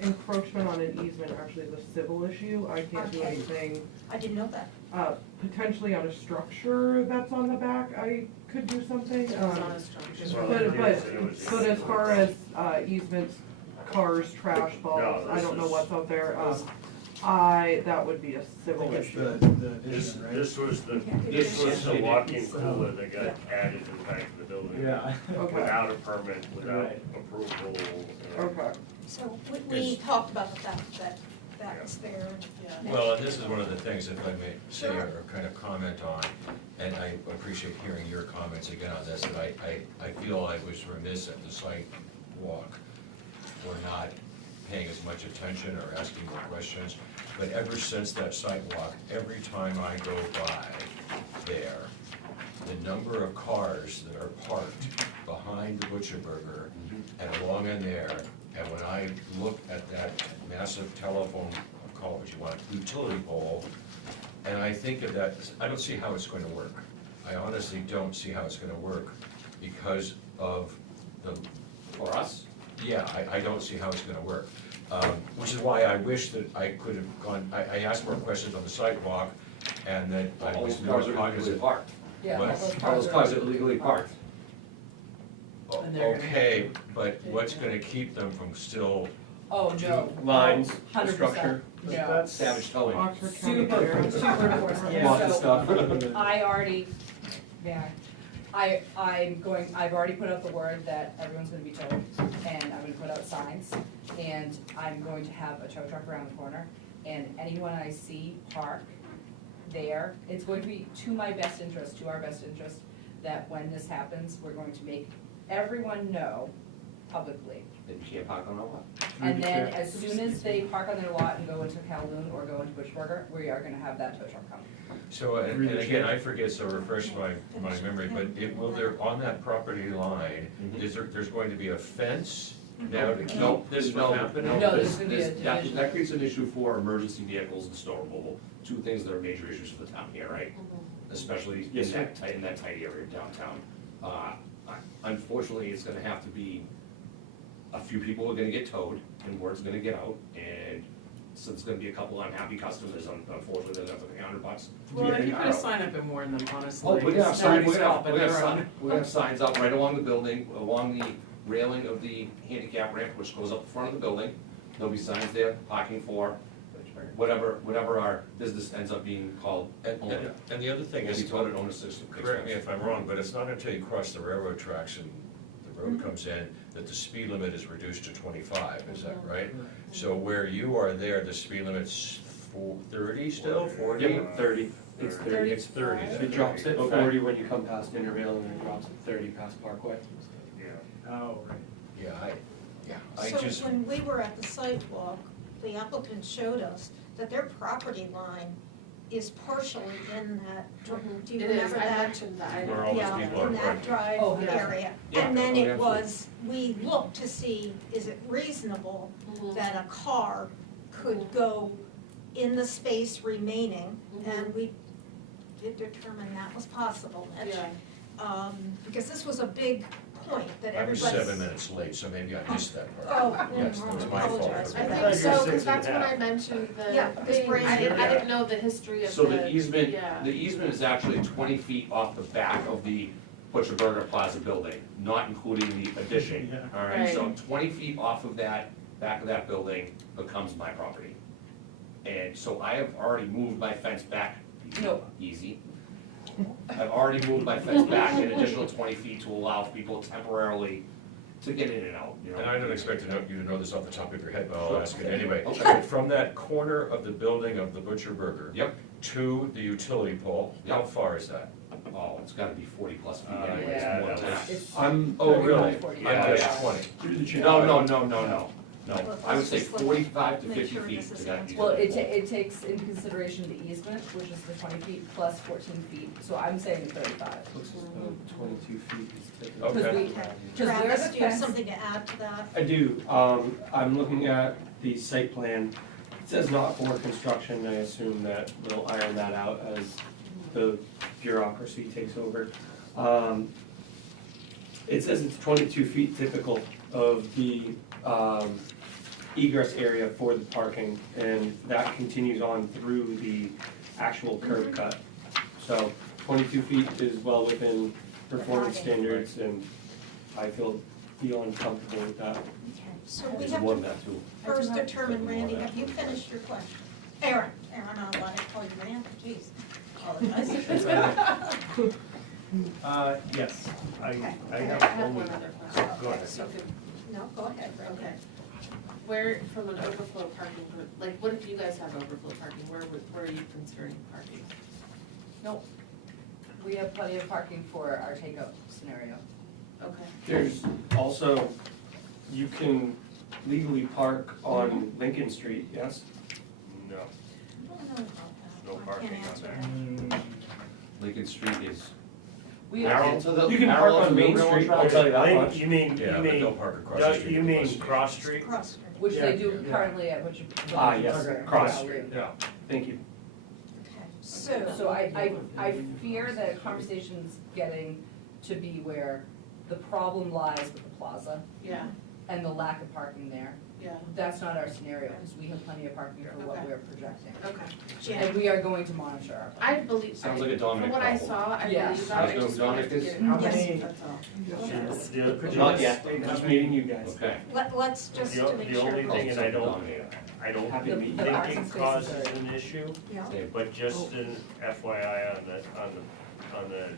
Encroachment on an easement actually is a civil issue. I can't do Okay. anything. I didn't know that. Potentially on a structure that's on the back, I could do something. It was on a structure. Well, But it was- as far as easements, cars, trash, balls, No, I this don't know is- what's out there. That would be a I civil think it's issue. the This, addition, right? this was the, Okay. this was the walk-in So- cooler that got added to the back of the building. Yeah. Okay. Without a permit, without Right. approval. Okay. So we talked about the fact that that was there. Yeah. Well, and this is one of the things, if I may say Sure. or kind of comment on, and I appreciate hearing your comments again on this, that I feel I was remiss at the site walk for not paying as much attention or asking more questions. But ever since that site walk, every time I go by there, the number of cars that are parked behind the Butcher Burger and along in there, and when I look at that massive telephone, call it what you want, utility pole, and I think of that, I don't see how it's going to work. I honestly don't see how it's gonna work because of the, For us? Yeah, I don't see how it's gonna work. Which is why I wish that I could have gone, I asked more questions on the sidewalk, and that I All was those more cars are illegally cognizant. parked. Yeah, What? all those All cars those are. cars are illegally parked. And they're gonna have Okay, but what's gonna keep them from still, Oh, no. Lines, 100%. structure. No. Savage towing. Oxford County Super, Fair. super enforcement. Lots of So stuff. I already, yeah, I've already put out the word that everyone's gonna be towed, and I'm gonna put out signs, and I'm going to have a tow truck around the corner, and anyone I see park there, it's going to be to my best interest, to our best interest, that when this happens, we're going to make everyone know publicly. Then you can't park on our lot. And then as soon as they park on their lot and go into Kowloon or go into Bushburger, we are gonna have that tow truck come. so, and again, I forget, so refresh my memory, but will there, on that property line, is there's going to be a fence now to keep No, this there's from no, happening? No, there's gonna be a that division. that creates an issue for emergency vehicles and snow removal, two things that are major issues for the town here, right? Especially Yes, in sir. that tight area downtown. Unfortunately, it's gonna have to be, a few people are gonna get towed, and word's gonna get out, and so there's gonna be a couple unhappy customers, unfortunately, they're gonna have to pay $100. Well, if you put a sign up and warn them, honestly. Oh, we're gonna have it's signs, nobody's fault but their own. we're gonna have signs out right along the building, along the railing of the handicap ramp, which goes up the front of the building. There'll be signs there, parking for whatever our business ends up being called. And the other thing We'll be is, told it owner system. correct me if I'm wrong, but it's not until you cross the railroad tracks and the road comes in that the speed limit is reduced to 25, is that right? So where you are there, the speed limit's 30 still, 40? Yep, 30, it's 30. It's 30 then, It drops at okay. 40 when you come past Intervale, and it drops at 30 past Parkway. Yeah. Oh, right. Yeah, I So just, when we were at the sidewalk, the applicant showed us that their property line is partially in that, do you It is, remember I that? mentioned that. Where all those Yeah, people are in that parked. drive Oh, yeah. area. Yeah. And then Oh, it absolutely. was, we looked to see, is it reasonable Mhm. that a car could go in the space remaining? And we did determine that was possible. That's- Yeah. Because this was a big point that I was everybody's. 7 minutes late, so maybe I missed that part. Oh, Yes, that's my fault. apologize. I I thought think you were so, 6 because that's and a when half. I mentioned the Yeah, because thing, Brandon- I didn't know the history of the. So the easement, Yeah. the easement is actually 20 feet off the back of the Butcher Burger Plaza building, not including the addition. Yeah. All right, so Right. 20 feet off of that, back of that building becomes my property. And so I have already moved my fence back. No. Easy. I've already moved my fence back an additional 20 feet to allow people temporarily to get in and out, you know? And I don't expect you to know this off the top of your head, but I'll Sure. ask it anyway. Okay. From that corner of the building of the Butcher Burger. Yep. To the utility pole, how Yep. far is that? Oh, it's gotta be 40+ feet Uh, anyways, yeah, more than that. It's I'm, Oh, really? 40. I'm Yeah, just yeah. 20. through the chair. No, I would Let's say just look- 45 to make 50 sure feet this is to that answered. Well, utility pole. it takes into consideration the easement, which is the 20 feet plus 14 feet, so I'm saying 35. Looks as though 22 feet is typical. Okay. Because we, Okay. because where Travis, the do you have fence, something to add to that? I do, I'm looking at the site plan, it says not for construction, I assume that we'll iron that out as the bureaucracy takes over. It says it's 22 feet typical of the, egress area for the parking, and that continues on through the actual curb cut. So 22 feet is well within performance standards, and I feel beyond comfortable with that. So we It's have more to than that too. first determine, Randy, have you finished your question? Aaron, I'm not allowed to call you Randy, jeez. Apologize. Yes, I Okay. I I have have only, one other question. go ahead. So could- No, go ahead, Randy. Okay. Where, from an overflow parking, like, what if you guys have overflow parking, where are you considering parking? nope. We have plenty of parking for our takeout scenario. Okay. There's also, you can legally park on Lincoln Street, yes? No, I don't know about that. No I parking can't on answer there. that. Lincoln Street is We parallel to the. You can park parallel on to the Main railroad Street, I'll tracks. tell you that Link- much. You mean, Yeah, you but mean, they'll park across the street. you from the mean bus Cross Street? Cross Street. Which they Yeah, do yeah. currently at which. Ah, yes, Cross Street, yeah. Thank you. Okay, so. So I fear that conversation's getting to be where the problem lies with the plaza. Yeah. and the lack of parking there. Yeah, That's not our scenario, because we have plenty of parking for what Okay. we're projecting. okay. And we are going to monitor our I parking. believe, Sounds like a Dominic from what I problem. saw, I Yes. believe that, How's I it just going, wanted to Dominic? get How Yes. many, that's all. Not yet, just meeting you guys. Okay. Let's just to make the sure. only thing, and I don't Happy The- to meet the you. think parking it spaces causes are- an issue, Yeah. but just an FYI on the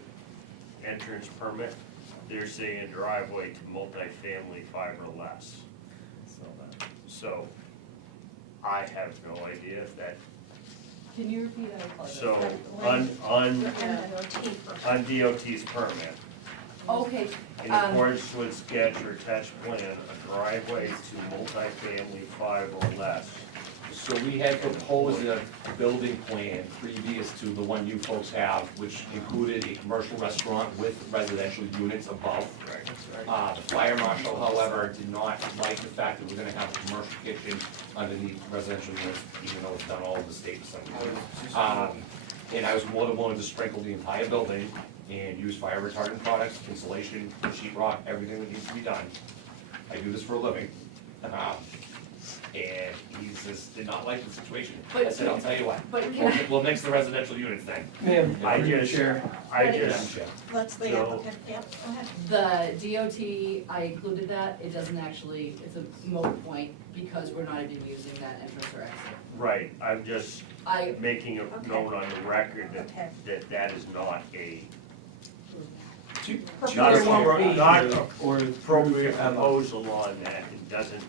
entrance permit, they're saying driveway to multifamily 5 or less. So, I have no idea if that, Can you repeat that? I apologize. so, on MDOT. on DOT's permit, Okay, in accordance with sketch or attached plan, a driveway to multifamily 5 or less. So we had proposed a building plan previous to the one you folks have, which included a commercial restaurant with residential units above. The fire marshal, however, did not like the fact that we're gonna have a commercial kitchen underneath residential units, even though it's done all over the state for some reason. And I was more than willing to sprinkle the entire building and use fire retardant products, insulation, sheet rock, everything that needs to be done. I do this for a living. And he just did not like the situation. I said, I'll tell you what, but we'll mix the residential units then. Ma'am, I through the just- chair. I Ready? just, Let's the So- applicant, yep, go ahead. the DOT, I included that, it doesn't actually, it's a moot point, because we're not even using that entrance or exit. right, I'm just I, making a Okay. note on the record Okay. that is not a, Perfect. not There won't be. not Or appropriate through Emma. proposal on that, it doesn't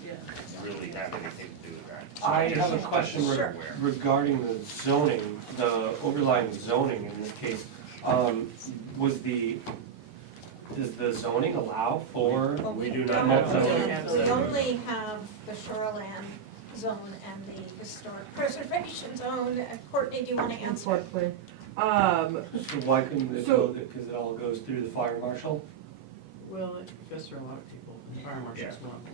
really have anything to do with that. So I just- have a question Sure. regarding the zoning, the overlying zoning in this case. Does the zoning allow for, Well, We do not don't- have zoning. We only have the shoreland zone and the historic preservation zone. Courtney, do you want to answer? Floodplain. so why couldn't it So- go, because it all goes through the fire marshal? Well, it goes through a lot of people, the fire marshal's one of them.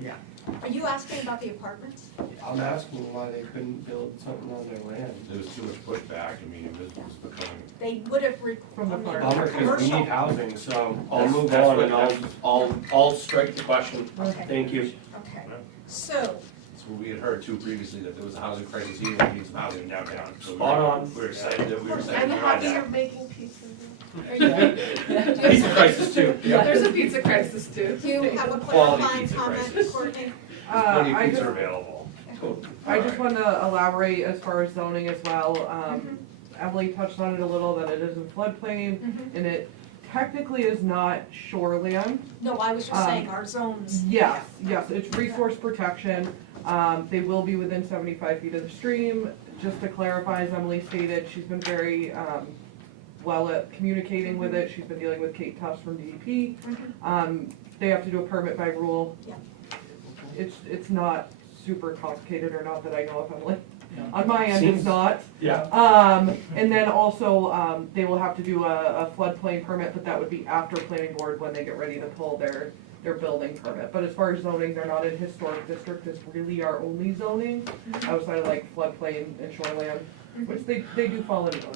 Yeah. Are you asking about the apartments? I'm asking why they couldn't build something on their land. There was too much pushback, I mean, it was becoming. They would have From the fire. Bummer, because we commercial. need housing, so I'll That's- move that's on what- and I'll strike the question. Okay. Thank you. Okay, so, That's what we had heard too previously, that there was a housing crisis here, we need some housing downtown. So we Spot were- on. We were excited that we were excited I'm to provide happy that. you're making pizza. Pizza crisis too. There's a pizza crisis too. do you have a Quality clarifying pizza comment, crisis. Courtney? Plenty of I pizza just, available. I just want to elaborate as far as zoning as well. Emily touched on it a little, that it is in floodplain, and it technically is not shoreland. No, I was just saying our zones. Yes, yes, it's resource protection. They will be within 75 feet of the stream. Just to clarify, as Emily stated, she's been very well at communicating with it. She's been dealing with Kate Tufts from DEP. They have to do a permit by rule. Yeah. It's not super complicated, or not that I know of, Emily. On my end, it's Seems- not. Yeah, And then also, they will have to do a floodplain permit, but that would be after planning board when they get ready to pull their building permit. But as far as zoning, they're not in historic district, it's really our only zoning outside of like floodplain and shoreland, which they do fall into.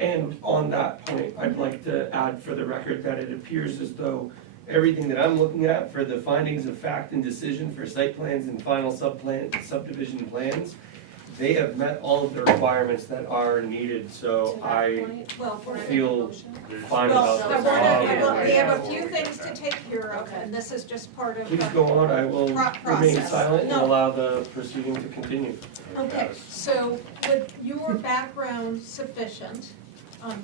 and on that point, I'd like to add for the record that it appears as though everything that I'm looking at for the findings of fact and decision for site plans and final subdivision plans, they have met all of the requirements that are needed, so I Well, for feel There's- fine Well, about I this. wanna- we have a few things to take care of, and this is just part of Please the. go on, I will remain Process. silent and No. allow the proceeding to continue. Okay, so with your background sufficient,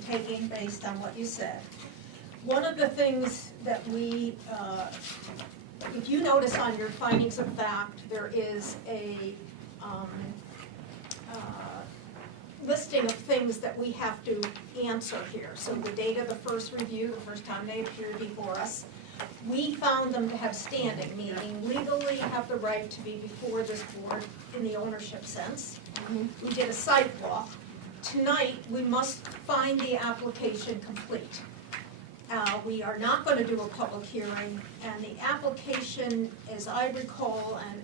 taking based on what you said, one of the things that we, if you notice on your findings of fact, there is a listing of things that we have to answer here. So the date of the first review, the first time they appeared before us, we found them to have standing, meaning legally have the right to be before this board in the ownership sense. We did a site walk. Tonight, we must find the application complete. We are not going to do a public hearing, and the application, as I recall, and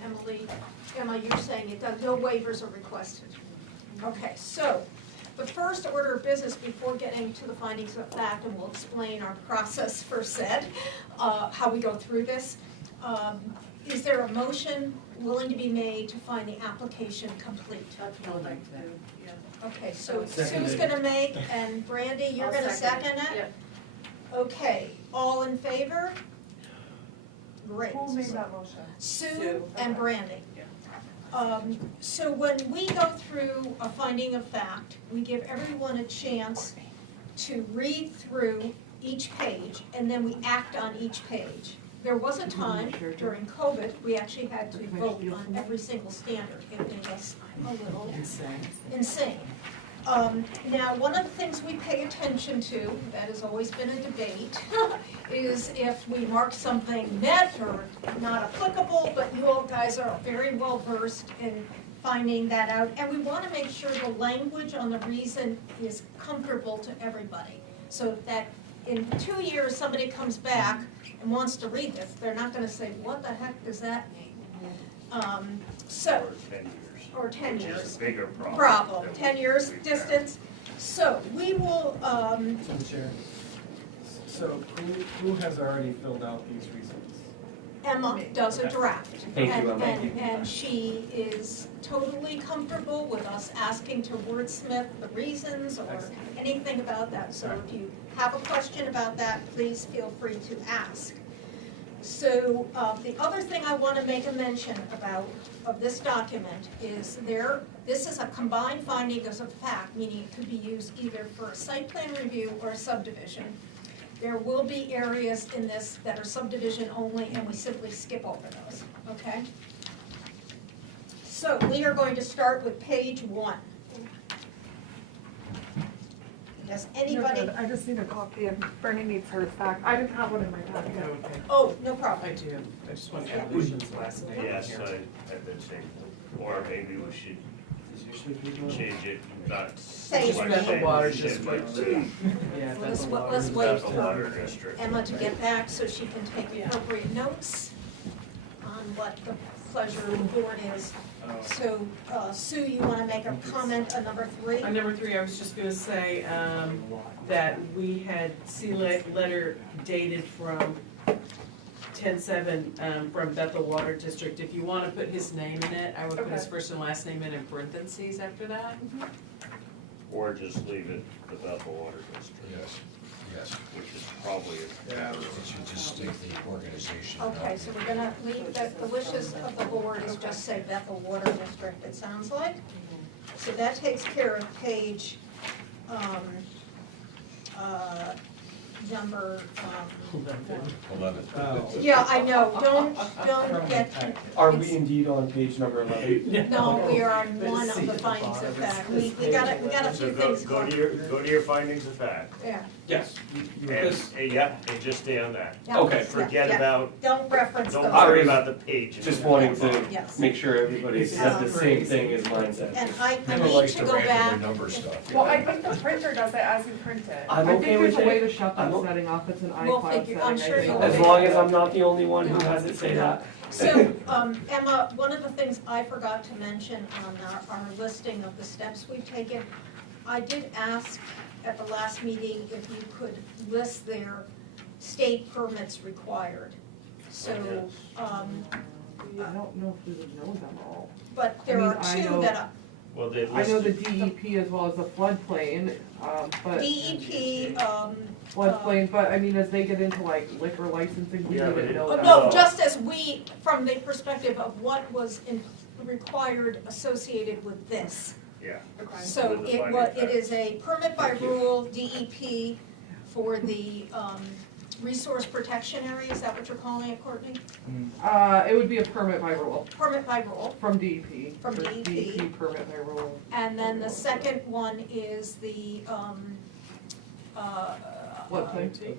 Emma, you're saying it does, no waivers are requested. Okay, so the first order of business before getting to the findings of fact, and we'll explain our process for said, how we go through this, is there a motion willing to be made to find the application complete? That's what I'd like to do, yeah. Okay, so Seconded. Sue's gonna make, and Brandy, you're I'll gonna second it? Yep. Okay, all in favor? Great. Who made that motion? Sue Sue. and Brandy. So when we go through a finding of fact, we give everyone a chance to read through each page, and then we act on each page. There was a time during COVID, we actually had to vote on every single standard. It made us a little insane. Now, one of the things we pay attention to, that has always been a debate, is if we mark something met or not applicable, but you all guys are very well versed in finding that out. And we want to make sure the language on the reason is comfortable to everybody. So that in 2 years, somebody comes back and wants to read this, they're not going to say, what the heck does that mean? So. Or 10 Or 10 years. Which years. is a bigger problem. Problem, that 10 years we've distance. So we will, So the chair, so who has already filled out these reasons? Emma does a draft. Thank you, And- Emma. And she is totally comfortable with us asking to wordsmith the reasons or anything about that. So if you have a question about that, please feel free to ask. So the other thing I want to make a mention about of this document is this is a combined finding as a fact, meaning it could be used either for a site plan review or a subdivision. There will be areas in this that are subdivision only, and we simply skip over those, okay? So we are going to start with page 1. Does anybody? You're good. I just need a copy and Bernie needs hers back. I didn't have one in my packet. Okay. Oh, no problem. I do, I just want to add Lucian's last name in Yes, here. I've been saying, or maybe we should change it, not. Say Just it. Bethel Water Should District. put, Yeah, Let's Bethel Water. let's wait Bethel Water for District. Emma to get back so she can take the appropriate notes on what the pleasure of the board is. So, Sue, you want to make a comment on number 3? On number 3, I was just gonna say, that we had letter dated from 10/7, from Bethel Water District. If you wanna put his name in it, I would put his Okay. first and last name in parentheses after that. Or just leave it the Bethel Water District, Yes, yes. which is probably a better. It should just state the organization. Okay, so we're gonna leave that, the wishes of the board is just say Bethel Water District, it sounds like. So that takes care of page, number, 11. yeah, I know, don't get, Are we indeed on page number 11? no, we are on one of the findings of fact. We got a So few go, things. go to your findings of fact, Yeah, Yes. and just stay on that. yeah. Okay. yeah, Forget yeah. about, Don't reference don't those. worry about the page. Just wanting to Yes. make sure everybody says the same thing as mine says. And I Emma need likes to to go back. randomly number stuff. Well, I think the printer does it as you print it. I'm I okay think with there's a way it. to shut that I'm o- setting off, it's an We'll iCloud figure- setting, I'm I sure think. you'll As long as I'm not the only one who has it say that. So, Emma, one of the things I forgot to mention on our listing of the steps we've taken, I did ask at the last meeting if you could list their state permits required. So, I don't know if we would know them all. but there I mean, are I two know- that are, Well, they I know the listed, DEP as well as the floodplain, but DEP, floodplain, but I mean, as they get into like liquor licensing, we Yeah, but wouldn't it- know oh, that. no, No. just as we, from the perspective of what was required associated with this. yeah. So With the it finding was, of it fact. is a permit by Thank you. rule, DEP, for the resource protection area, is that what you're calling it, Courtney? It would be a permit by rule, Permit by rule. from DEP. From There's DEP. DEP permit by rule. And then the second one is the, Floodplain.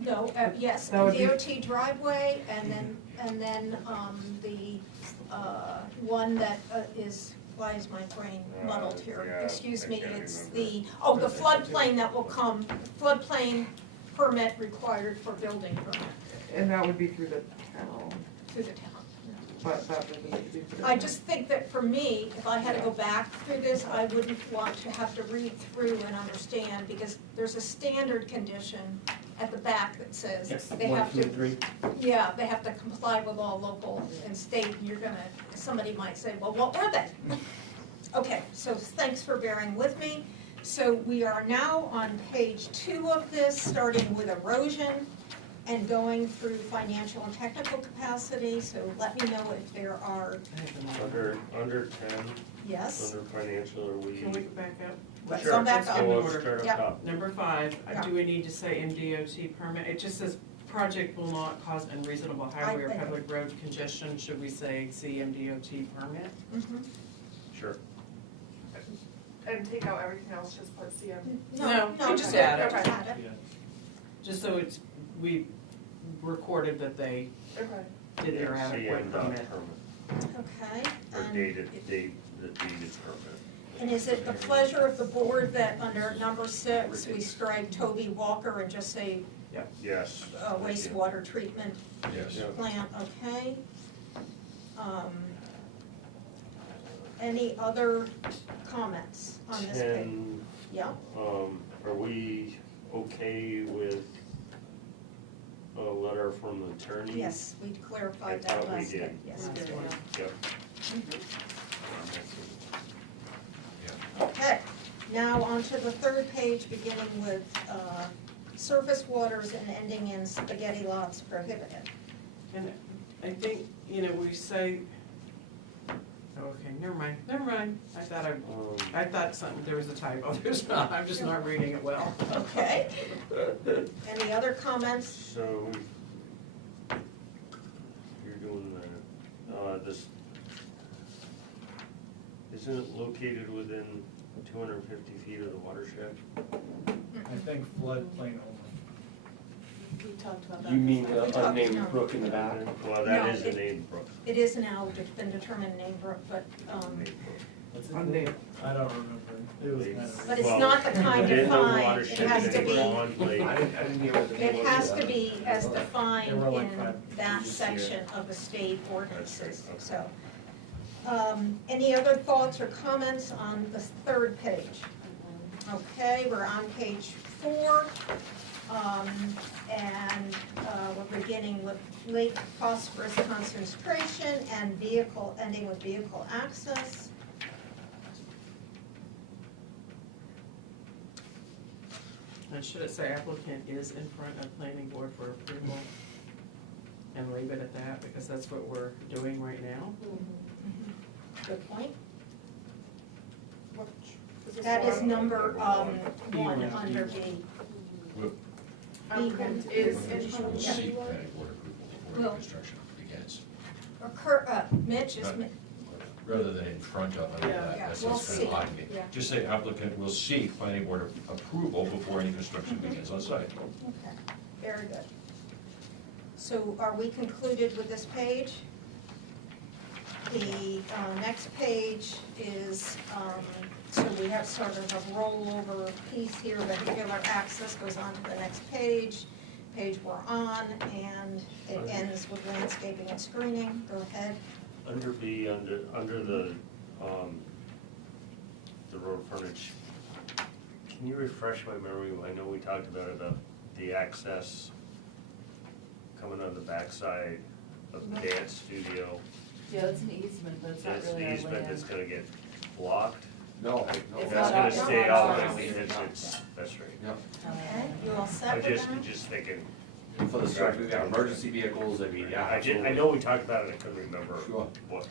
no, yes, That would be- DOT driveway, and then the one that is, why is my brain muddled here? Yeah, Excuse I me, can't it's remember. the floodplain that will come, floodplain permit required for building permit And that would be through the town, through the town. but that doesn't need to be through. I just think that for me, if I had to go back through this, I wouldn't want to have to read through and understand, because there's a standard condition, at the back that says Yes, they 1, have 2, to, and 3. yeah, they have to comply with all local and state, and you're gonna, somebody might say, well, what were they? Okay, so thanks for bearing with me. So we are now on page 2 of this, starting with erosion and going through financial and technical capacity, so let me know if there are, Under 10, yes? under financial, are we? Can we back up? Let's Sure. go back Let's up. go Let's order. start up Yep. top. Number 5, Yeah. do we need to say MDOT permit? It just says project will not cause unreasonable highway or think- public road congestion. Should we say CMDOT permit? Mhm. Sure. And take out everything else, just put CM. No, you just no, add it. just add it. Yeah. Just so it's, we recorded that they Okay. did their adequate CM dot permit. Okay, Or and dated, the dated permit. And is it the pleasure of the board that under number 6, we strike Toby Walker and just say Yes. wastewater treatment Yes. Yeah. plant, okay? Any other comments on this page? 10, Yeah, are we okay with a letter from the attorney? yes, we clarified I that thought we last did. week, yes. Yep. Okay, now on to the 3rd page, beginning with surface waters and ending in spaghetti lots prohibited. And I think, we say, okay, never mind. I thought something, there was a typo, there's not, I'm just not reading it well. Okay. Any other comments? So, you're doing this, isn't it located within 250 feet of the watershed? I think floodplain only. We talked about that. You mean We the talked- unnamed no. brook in the back? Well, No, that is a it- named brook. It is now been determined name brook, but What's it On called? I don't remember. It was kind of. But it's Well, not the kind within the defined, it watershed, has to within be, Pond Lake. I didn't hear what the name it was has either. to be as defined There were like in 5 that pages here. section of the state ordinances, okay. so. Any other thoughts or comments on the 3rd page? Okay, we're on page 4, and we're beginning with lake phosphorus concentration and vehicle, ending with vehicle access. And should it say applicant is in front of planning board for approval? And leave it at that, because that's what we're doing right now? Good point. this That is one? number 1 E1. under B. Applicant is in front We'll of seek the planning board approval before Well- the construction begins. Mitch is, Rather than in front of, I mean, Yeah. Yeah, that's we'll kind see. of odd to me. Yeah. Just say applicant will seek planning board approval before any construction begins on site. okay, very good. So are we concluded with this page? The next page is, so we have sort of a rollover piece here, vehicular access goes on to the next page we're on, and it ends with landscaping and screening. Go ahead. Under B, under the road frontage, can you refresh my memory? I know we talked about the access coming on the backside of the dance studio. Yeah, that's an easement, but it's not That's really the our easement that's land. gonna get blocked. No, It's no. That's not gonna ours. stay Not out, ours. that's right. Yeah. Okay, you all set I with just, that? just thinking, For the structure, we've got emergency vehicles, I mean, yeah, I absolutely. know we talked about it, I couldn't remember Sure.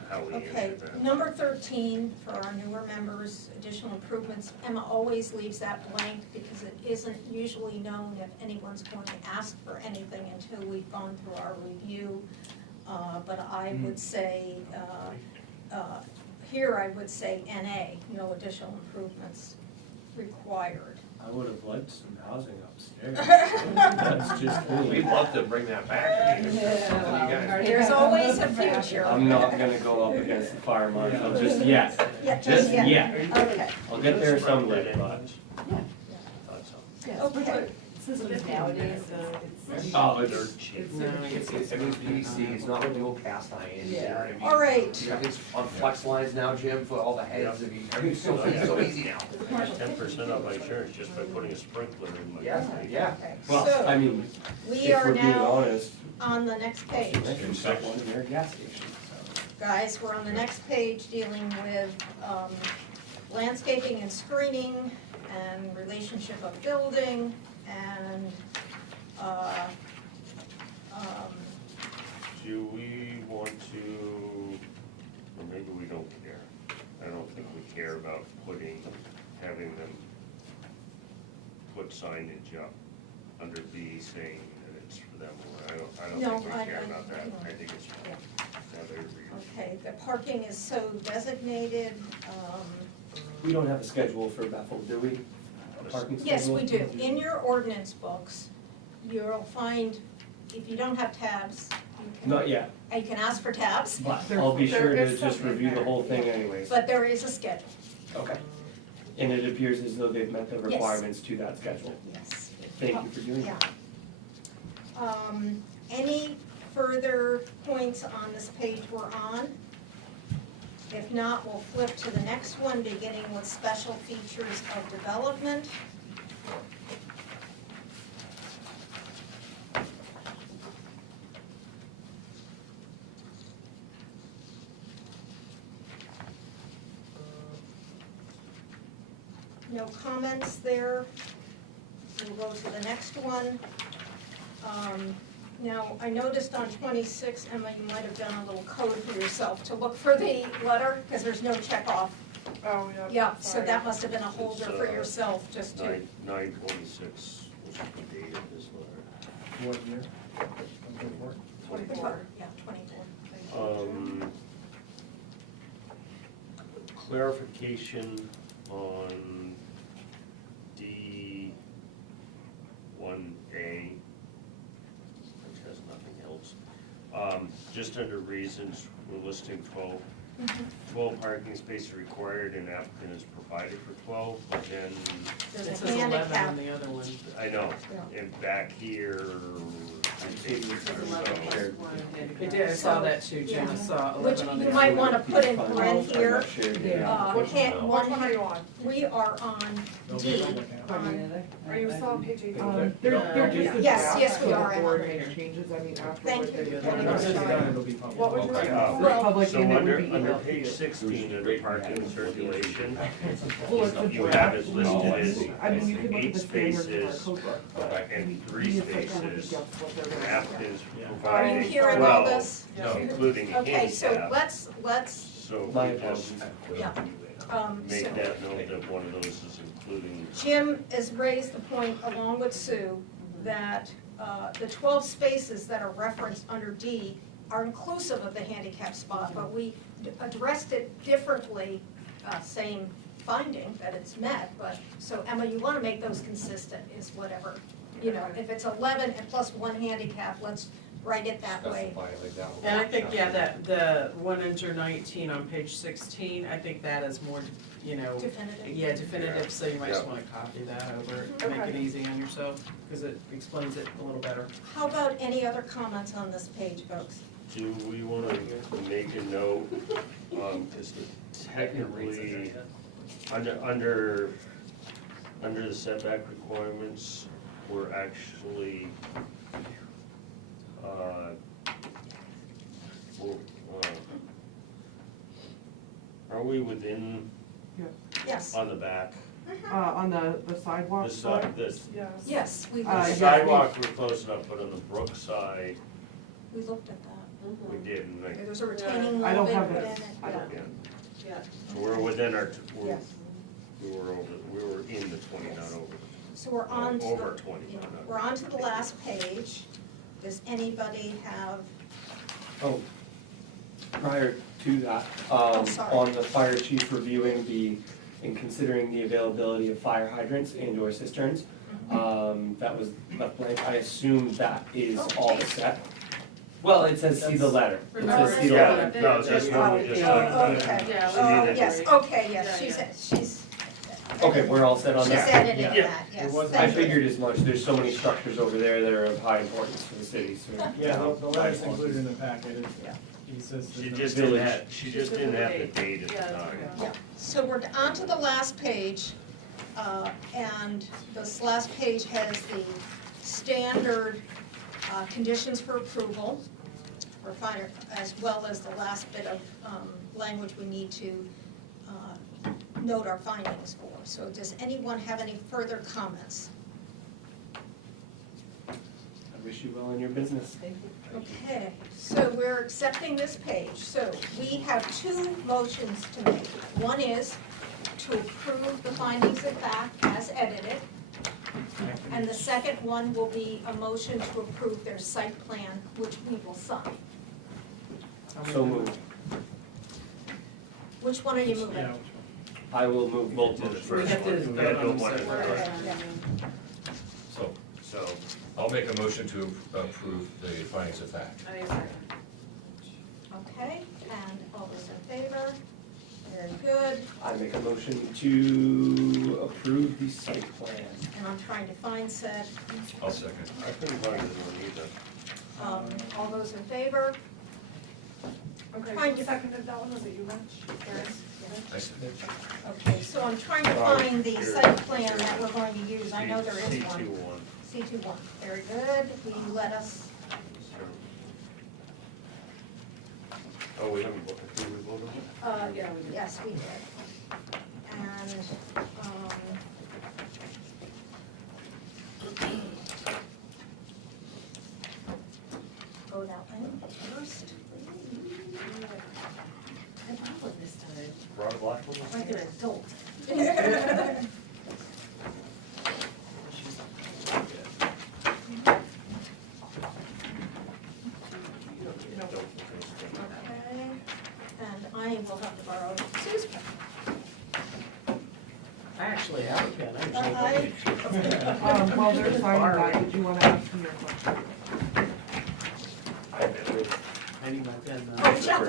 how we Okay, answered that. number 13, for our newer members, additional improvements, Emma always leaves that blank because it isn't usually known if anyone's going to ask for anything until we've gone through our review. But I would say, here I would say NA, no additional improvements required. I would have liked some housing upstairs. That's just We'd me. love to bring that back. I mean, it's something you guys- There's always a future. I'm not gonna go up against the fire marshal just yet. Yeah, Just yeah. yet. Okay, I'll get there someday, but. Thought so. Yeah, Okay. so systems nowadays, it's. Oh, They're it's, cheap. No, I guess it's everything's PVC, it's not like the old cast iron, you know what I mean? All right, Everything's on flex lines now, Jim, for all the heads, everything's so easy now. 10% off my insurance just by putting a sprinkler in my. Yeah, yeah. okay, Well, I so mean, we if are we're being now honest, on the next page. you've got one in their gas station, so. Guys, we're on the next page dealing with landscaping and screening and relationship of building and Do we want to, or maybe we don't care. I don't think we care about having them put signage up under B saying that it's for them, or I don't No, think we care I- about that. no. I think it's Yeah. how they read. okay, the parking is so designated. We don't have a schedule for Bethel, do we? A parking schedule? Yes, we do. In your ordinance books, you'll find, if you don't have tabs, Not yet, you can ask for tabs, but I'll be There sure to is just something review the there. whole thing anyways. but there is a schedule, Okay. And it appears as though they've met the Yes. requirements to that schedule. yes. Thank you for doing Yeah. that. Any further points on this page we're on? If not, we'll flip to the next one, beginning with special features of development. No comments there. We'll go to the next one. Now, I noticed on 26, Emma, you might have done a little code for yourself to look for the letter, because there's no check off. Oh, yeah. Yeah, so sorry. that must have been a holder for yourself, just to, 9/26 was the date of this letter. What year? 24? yeah, 24. Clarification on D1A, which has nothing else. Just under reasons, we're listing 12. 12 parking spaces required and applicant is provided for 12, but then, There's It a says 11 handicap. on the other one. I know, Yeah. and back here, I think, It says 11 so. plus one. It did, I saw that too, Jim, I saw Which 11 on the you other might one. want to put in Fine. red I'm here. not sure, yeah. Which Which one are you on? We are on They'll D. be public now. on- Are you still on page 18? They're just a Yes, draft, yes, we so are, the Emma. board makes changes, I mean, afterwards. Thank you. they- When it's done, it'll be public. What would you Okay. like? Well, Public So and it under, would be under emailed to page you. 16, under parking and circulation, Well, it's a you draft. have it listed as I mean, you could look at 8 the standards in our spaces code book, but and we 3 need to kind of spaces. guess what they're gonna Applicants do. Are you providing hearing all 12, this? No. including Okay, so handicap. let's, So My we just yeah. make So that note that one of those is including. Jim has raised the point, along with Sue, that the 12 spaces that are referenced under D are inclusive of the handicap spot, but we addressed it differently, same finding that it's met, but, so Emma, you want to make those consistent, is whatever. You know, if it's 11 and plus 1 handicap, let's write it that way. Specify it like that. And I think, yeah, that, the one under 19 on page 16, I think that is more, you know, Definitive. yeah, definitive, so you might just Yeah. wanna copy that over, make it Okay. easy on yourself, because it explains it a little better. How about any other comments on this page, folks? Do we want to make a note, because technically, under the setback requirements, we're actually, are we within, Yes. on the back? On the sidewalk This side? side, this, Yes. Yes, we the yeah, looked, sidewalk we're close enough, but on the brook side, we looked at that. we didn't, like, There's a retaining I wall don't they have put in it. it. I don't- yeah. Yeah. So we're within our, Yes. we were in the 20, not over. So we're on to Over the, 20, yeah, not we're on to the last page. Does anybody have, Oh, prior to that, sorry. on the fire chief reviewing and considering the availability of fire hydrants and or cisterns, that was left blank, I assume that is Oh, all geez. set. Well, it says see the letter, it Remember, says see the Yeah, letter. no, that's what we just. oh, okay. Yeah, She Oh, needed yes, to- okay, yes, Yeah, she's, yeah. she's, Okay, we're all set on She's that? editing Yeah. that, yes, It wasn't- I thank you. figured as much, there's so many structures over there that are of high importance to the city, so. Yeah, the letter's included in the packet, he says. She there's no- just didn't have, she just didn't have the date at the Yeah, time. Yeah, so we're on to the last page, and this last page has the standard conditions for approval, or fire, as well as the last bit of language we need to note our findings for. So does anyone have any further comments? I wish you well in your business. Okay, so we're accepting this page. So we have two motions to make. One is to approve the findings of fact as edited. And the second one will be a motion to approve their site plan, which we will sign. So moved. Which one are you Yeah, moving? I will move both Do the motions. first have to one. We had vote no on one them first. So So, I'll make a motion to approve the findings of fact. I need a second. Okay, and all those in favor? Very good. I make a motion to approve the site plan. And I'm trying to find said, I'll second. I couldn't find this one either. all those in favor? Okay, Trying who to- seconded that one, was it you, Rich? I second. Okay, so I'm trying to find the site plan that we're going to use. I know there is one. C21. C21, very good. Will you let us, Oh, we haven't voted, did we vote on it? Yeah, we did. yes, we did. And, go that way first. I brought one this time, Brought a black one? like an adult. Okay, and I will have to borrow Sue's pen. I actually have a pen, While they're signing that, did you wanna ask me your question? I need my pen now. Oh, John,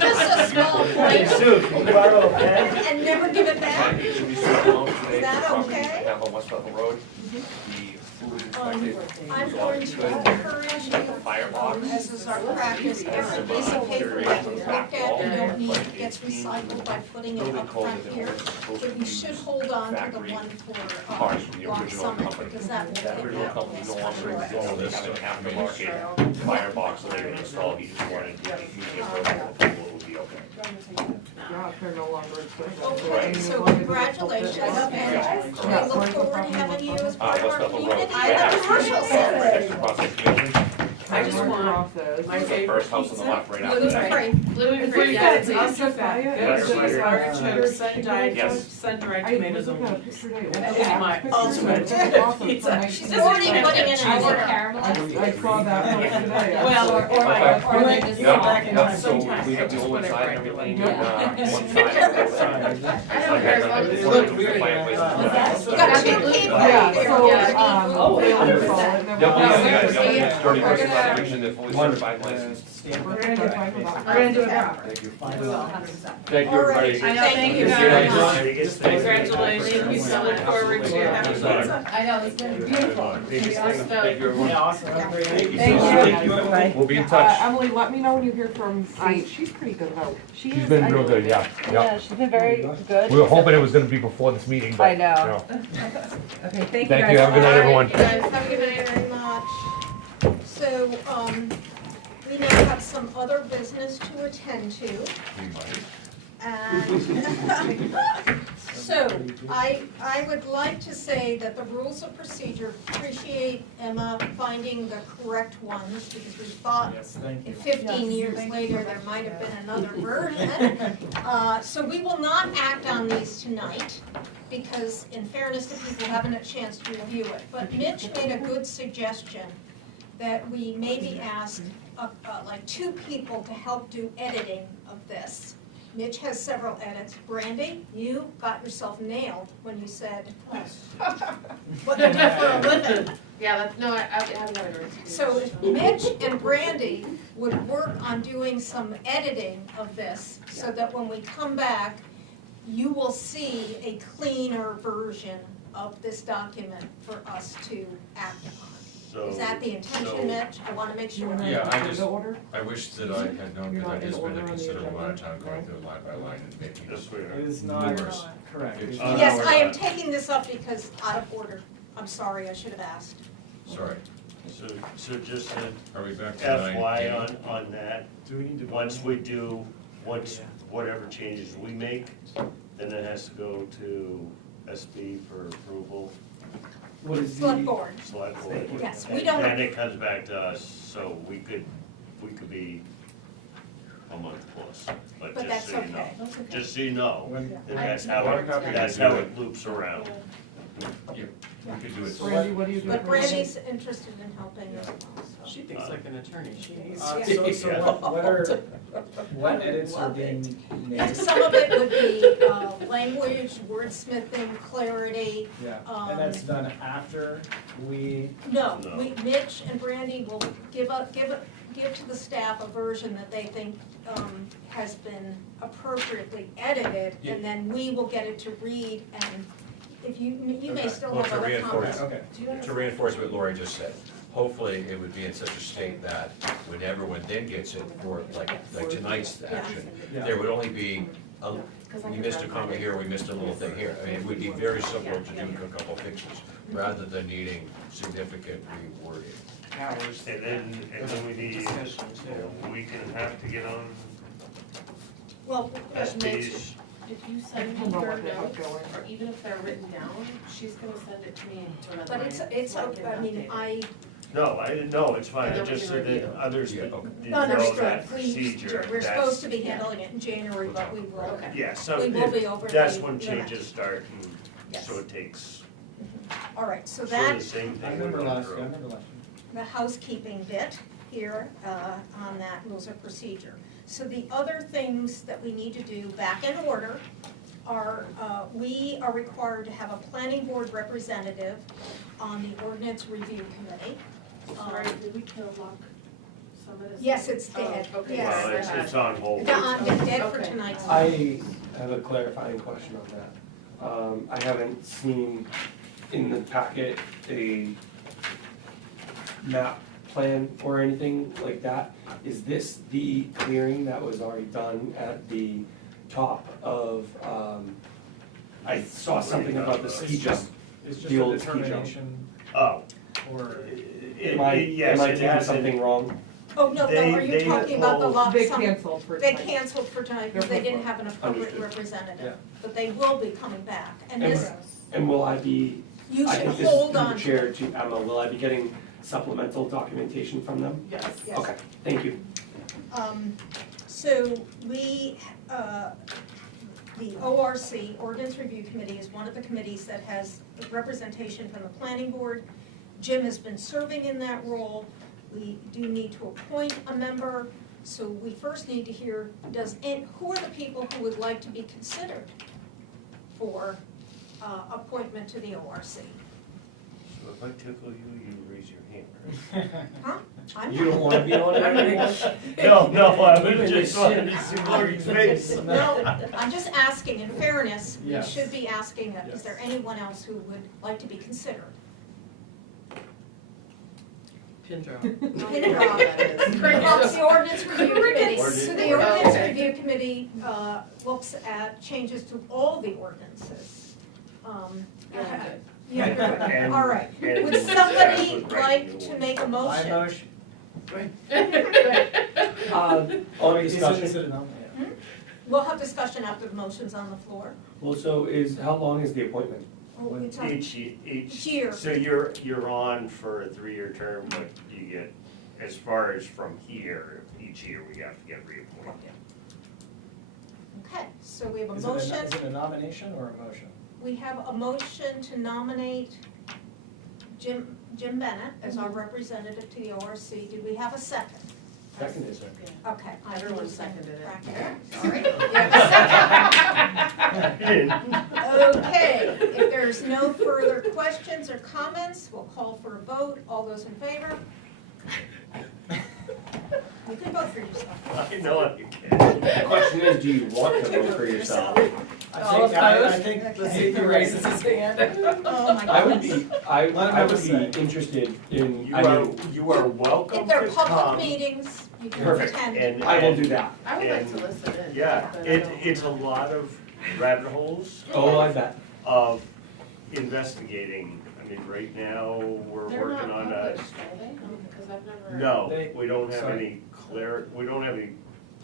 just a small point, Sue, can you borrow a pen? and never give it back? It should be sent along today. Is that Property okay? we have on West Bethel Road. The food was inspected. I'm It was all going to good. encourage Inspect the you, firebox. as is our practice, every piece of paper that we look at and don't need gets recycled by putting it Building up code front that here. was supposed But to you use should hold on to the factory one for parts from the Rock original Summit, company. because that will That fit original that company no longer one. exists, so we have an aftermarket firebox later installed, he just wanted to use it for approval, it would be okay. Yeah, if they're no longer existing. Okay, so congratulations, and we look forward to having you as part of West our Bethel Road. community and the commercial center. Extra process building. I just Where want Cross is. my The favorite first house on the pizza. left, right after that. Great. Gluten Free, free, yeah, yeah, it's please. also fat. Yes. Good cheese, artichokes, sun-dried, Yes. sun-dried I tomatoes was and looking at a cheese. picture today. That Well, is my picture ultimate today. Awesome. pizza. From She's 19 already Doesn't putting in have an cheese. order. I saw that one today. Well, or Like, they just Yeah, go back and yeah, so sometimes we they have the just old put it side and right everything, below. one side. I don't care as long as it's Fireplace. You got two people Yeah, here. so, Yeah. they install it, never Yep, mind. it's 30% We're gonna- operation, they're fully certified licensed. We're gonna get back to that. We're gonna do it proper. Thank you. We will, 100%. Thank you, All right. everybody. I know, thank you very very much. much. Biggest thing- Congratulations, we so look forward to having pizza. I know, it's been beautiful. Biggest We thing- are Thank you, everyone. Yeah, awesome, have a great day. Thank you. We'll be in touch. Emily, let me know when you hear from Kate. She's pretty good about. She's been real good, yeah, yeah. she's been very good. We were hoping it was gonna be before this meeting, but, I you know. know. Okay, thank you guys. Thank you, have a good night, everyone. All right, guys, have a good night very much. So, we now have some other business to attend to. We might. And so, I would like to say that the rules of procedure appreciate Emma finding the correct ones, because we thought Yes, thank you. 15 years later, there might have been another version. So we will not act on these tonight, because in fairness to people who haven't had a chance to review it. But Mitch made a good suggestion that we maybe ask like 2 people to help do editing of this. Mitch has several edits. Brandy, you got yourself nailed when you said what you do for a living. Yeah, that's, no, I haven't got it. So if Mitch and Brandy would work on doing some editing of this, so that when we come back, you will see a cleaner version of this document for us to act upon. So. Is that the intention, so- Mitch? I wanna make sure. Yeah, I just, The order? I wish that I had known, You're because not that in has been order a on the considerable amount of agenda? time going through it line by line and making Yes, this we are. It is not numerous. correct. It's- Oh, no, Yes, we're I am not. taking this up because out of order. I'm sorry, I should have asked. Sorry, So just an are we back to FY 9? on that, Do we need to? vote once on we it? do, once whatever changes we make, then it has to go to SB for approval, What is Select the, board. select board. Yes, we And don't- then it comes back to us, so we could be a month plus, but But just that's so you know. okay. That's okay. Just so you know, When- that that's how it loops around. Yeah, we could do it. Brandy, what do you do? But Brandy's interested in helping as well, so. She thinks like an attorney, she needs. So Yeah. what edits are being And made? some of it would be language, wordsmithing, clarity. Yeah, Um, and that's done after we, No, No. Mitch and Brandy will give to the staff a version that they think has been appropriately edited, Yeah. and then we will get it to read, and if you may Okay. still Well, have to other reinforce- comments. okay. To reinforce what Lori just said, hopefully it would be in such a state that when everyone then gets it for, like tonight's action, Yeah. there would only be, we missed a comma here, we missed a little thing here. I mean, it would be very simple to do a couple fixes, rather than needing significant rewording. Hours. And then we need a week and a half to get on Well, SB's. If you send me I don't know your what they have notes, going. or even if they're written down, she's gonna send it to me to another but it's, I mean, No, I didn't know, it's fine, And I then we just can said review. that others Yeah, didn't okay. know understood, that procedure. we're That's- supposed to be handling it in January, but we will. Okay. Yeah, so We will be over that's the when limit. changes start, and Yes. so it takes All right, so sort of the that, same I thing. remember we went last year, through. I remember last year. the housekeeping bit here on that rules of procedure. So the other things that we need to do back in order are, we are required to have a planning board representative on the ordinance review committee. Sorry, did we kill lock some of this? Yes, it's dead. Oh, okay. Yes. Well, it's on hold. It's dead for Okay. tonight's. I have a clarifying question on that. I haven't seen in the packet a map plan or anything like that. Is this the clearing that was already done at the top of, I saw something about the ski jump. It's just The a old ski jump. determination Oh, or, Am I yes, it taking hasn't. something wrong? Oh, no, They- are you they talking about the pulled- lump They sum? canceled for They tonight. canceled for tonight because they didn't have an appropriate Understood. representative. Yeah. But they will be coming back. And And this, And will I be, you I should think this is hold through on the to chair it. to Emma, will I be getting supplemental documentation from them? Yes. Yes. Okay, thank you. So we, the ORC, Ordinance Review Committee, is one of the committees that has representation from the planning board. Jim has been serving in that role. We do need to appoint a member, so we first need to hear, who are the people who would like to be considered for appointment to the ORC? So if I tickle you, you raise your hand, right? Huh? I'm You not- don't wanna be on it? No, I was just wanted to see Lori's face. No, I'm just asking, in fairness, we Yes. should be asking, is Yes. there anyone else who would like to be considered? Pin drop. Pin drop. Well, it's the ordinance review committee. So the ordinance Okay. review committee looks at changes to all the ordinances. Yeah, good. And- All right. and Would staff somebody would write like new to ones. make a I motion? motion. On Is discussion, it a nomination? We'll have discussion after the motion's on the floor. well, so how long is the appointment? Oh, it's on- Each year. So you're on for a 3-year term, but you get, as far as from here, each year we have to get reappointed. Okay, so we have a Is motion. it a nomination or a motion? We have a motion to nominate Jim Bennett as our representative to the ORC. Did we have a second? Second is it? Okay. I Everyone lose seconded it. track there. Sorry. You have a second. You didn't. Okay, if there's no further questions or comments, we'll call for a vote. All those in favor? You can vote for yourself. I know you can. The question is, do you want to vote for yourself? All I opposed? think, let's see Okay. if he raises his hand. Oh, my I would goodness. be, I Let him would say. be interested in, You I are, mean, you are welcome If they're to public come. meetings, you can Perfect. attend. And I will do that. I would like And- to listen in. Yeah, but I it, don't- it's a lot of rabbit holes. Oh, I bet. Of investigating. I mean, right now, we're They're working not on a. published, are they? Because I've never. No, They- we don't have sorry. we don't have any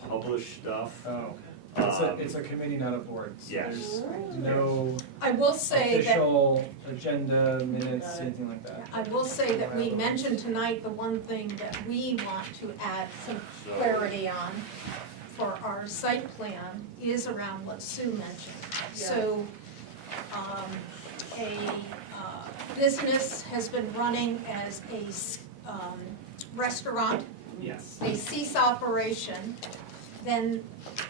published stuff. Oh, Um, it's a committee, not a board, so Yes. there's no I will say that, official agenda, minutes, Got it. anything like that. I will say that we mentioned tonight the one thing that we want to add some clarity on for our site plan is around what Sue mentioned. So, a business has been running as a restaurant, Yes. a cease operation, then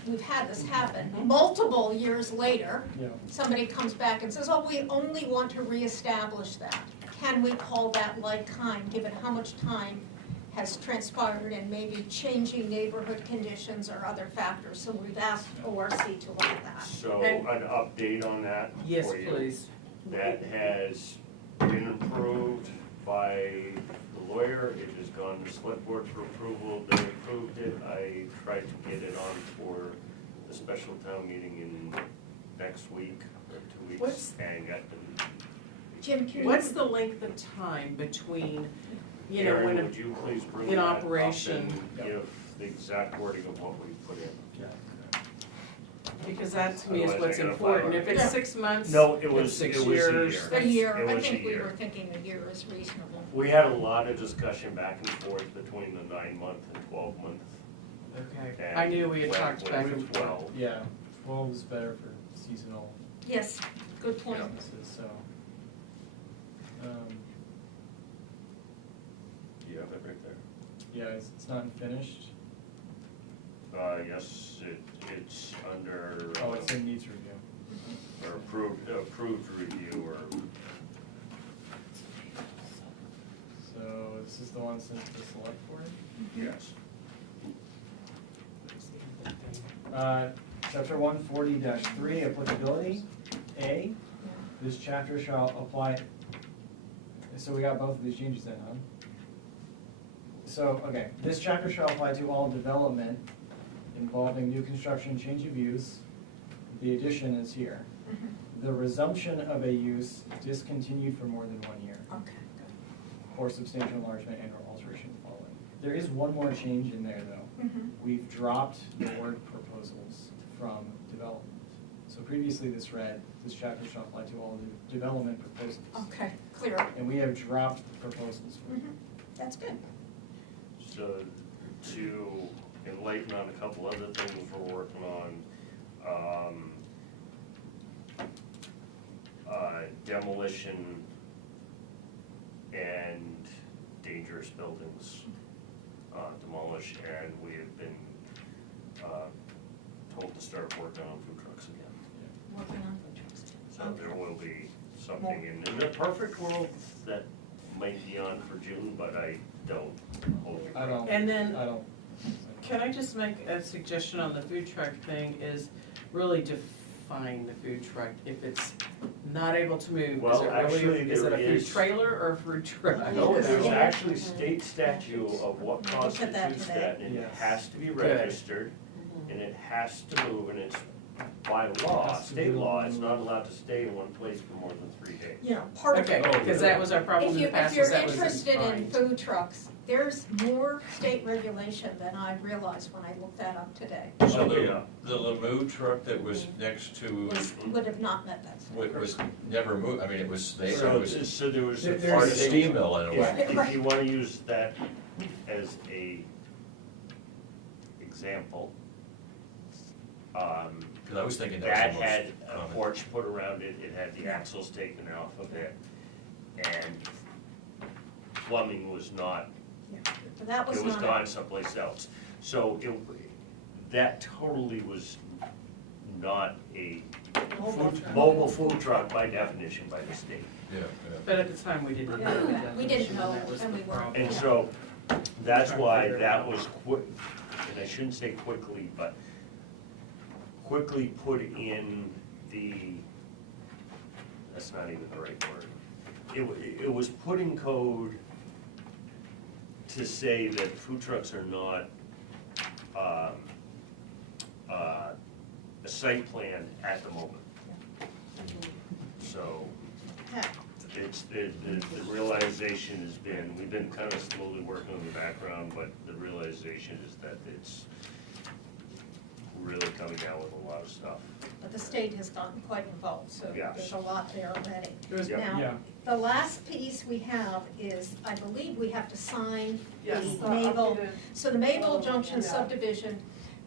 we've had this happen. Multiple years later, Yeah. somebody comes back and says, oh, we only want to reestablish that. Can we call that like kind, given how much time has transpired and maybe changing neighborhood conditions or other factors? So we've asked ORC to look at that. So And- an update on that Yes, for you. please. That has been approved by the lawyer, it has gone to select board for approval, they approved it. I tried to get it on for the special town meeting in next week or 2 weeks What's- and got them. Jim, can you? What's the length of time between, you know, Aaron, when a would you please bring in that up operation. and give the exact wording of what we put in? because that to me is Otherwise what's I gotta important. follow If it's Yeah. 6 months, No, it it's was, 6 it was a years. year. A that's- year, It I was a think we year. were thinking a year is reasonable. We had a lot of discussion back and forth between the 9-month and 12-month. Okay, I knew we had When- talked when back it and was forth. 12. Yeah, 12 is better for seasonal Yes, good point. businesses, so. You have it right there. Yeah, it's not finished. Yes, it's under. Oh, it's in needs review. Or approved review or, So this is the one sent to the select board. yes. Chapter 140-3, applicability. A, this chapter shall apply, so we got both of these changes in, huh? So, okay, this chapter shall apply to all development involving new construction, change of use. The addition is here. The resumption of a use discontinued for more than 1 year, Okay, or substantial enlargement and or alteration following. There is one more change in there, though. good. Mhm. We've dropped the word proposals from development. So previously this read, this chapter shall apply to all development proposals. Okay, clear. And we have dropped proposals. Mhm. That's good. So to enlighten on a couple other things we're working on, demolition and dangerous buildings demolish, and we have been told to start working on food trucks again. Working on food trucks. So there will be something in the perfect world that might be on for June, but I don't hold you. I don't, And then, I don't. can I just make a suggestion on the food truck thing is really define the food truck. If it's not able to move, is Well, it actually, really, is it a there food is- trailer or a food truck? No, there's Yeah. actually state statute of what We looked at that constitutes today. that, and it Yes. has to be Good. registered, and it has to move, and it's by law, Has to state be law, it's moved. not allowed to stay in one place for more than 3 days. You know, part of. Okay, because that was our problem in the If past, you're was that was interested in defined. food trucks, there's more state regulation than I realized when I looked that up today. So Oh, yeah. the Lemieux truck that was next to, Would have not met that standard. was never moved, I mean, it was, they, it So, was so there was a There's part a of steam mill in a way. If you wanna use that as a example, Because I was thinking that that was the had most a common. porch put around it, it had the axles taken off of it, and plumbing was not, But that was it was not. gone someplace else. So that totally was not a mobile food truck by definition by the state. Yeah, yeah. But at the time, we didn't know the definition. We didn't know, that was and the we weren't. problem. And so, that's why that was quick, and I shouldn't say quickly, but quickly put in that's not even the right word. It was put in code to say that food trucks are not, a site plan at the moment. So, it's, the realization has been, we've been kind of slowly working on the background, but the realization is that it's really coming down with a lot of stuff. But the state has gotten quite involved, so Yeah. there's a lot there already. Yeah. Now, the last piece we have is, I believe we have to sign Yes, the Mabel. updated. So the Mabel Junction Yeah. subdivision,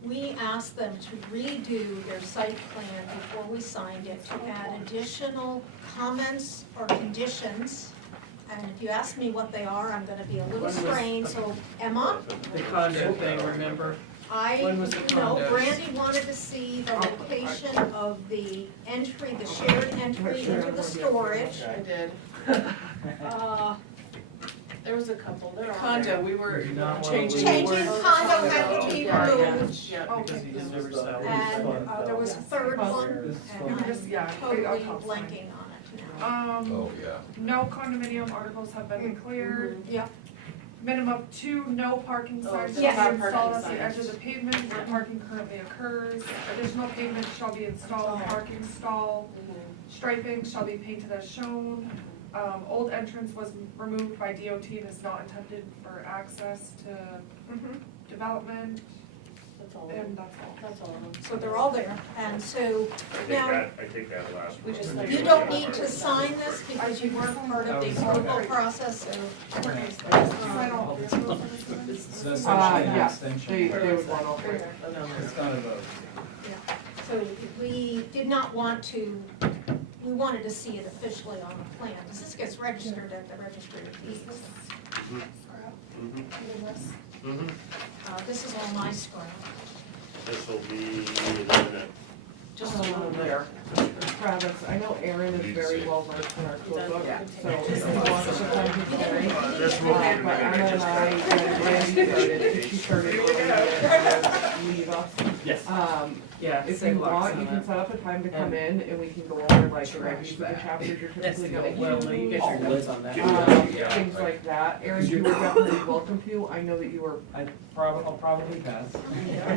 we asked them to redo their site plan before we signed it, to add additional comments or conditions. And if you ask me what they are, I'm gonna be a little strange, so Emma? The condo thing, remember? When was the No, condos? Brandy wanted to see the location of the entry, the shared entry into the storage. I did. Uh, There was a couple, they're all Condo, there. we were You do not wanna changing lose- the Changing word. condo had to be Yeah, removed. yeah, because he didn't ever sell. And there was a third one, You and can just, yeah, I'm wait, I'll totally top sign. blanking on it now. Oh, yeah. No condominium articles have been cleared. Yeah, Minimum of 2 no parking signs shall Yes. be installed Parking at the edge of signs. the pavement where parking currently occurs. Additional pavement shall be installed, parking stall. Striping shall be painted as shown. Old entrance was removed by DOT and is not intended for access to development, That's all. and that's all. That's all of them. so they're all there, and so now, I think that last We one. just you don't need to sign this because you weren't part of the approval process, so. Sign all three of those. It's essentially an yeah, extension. they would want all three. It's not a vote. So we did not want to, we wanted to see it officially on the plan, because this gets registered at the registry of deeds. This is all my scrap. This will be in a minute. Just a little there. Travis, I know Aaron is very well versed in our code book, Yeah. so if he wants to come, he's very. This will be in a But Emma minute. and I, when Brandy started, she started early and leave us. Yes. Yeah. If same you box want, on you can that. set up a time to come And in and we can go over like the trash reviews of the bag. chapters you're That's typically the gonna old, well, you use. get your notes on that. Yeah. Things like that. Aaron, you were definitely welcome to. I know that you were, I'll probably pass.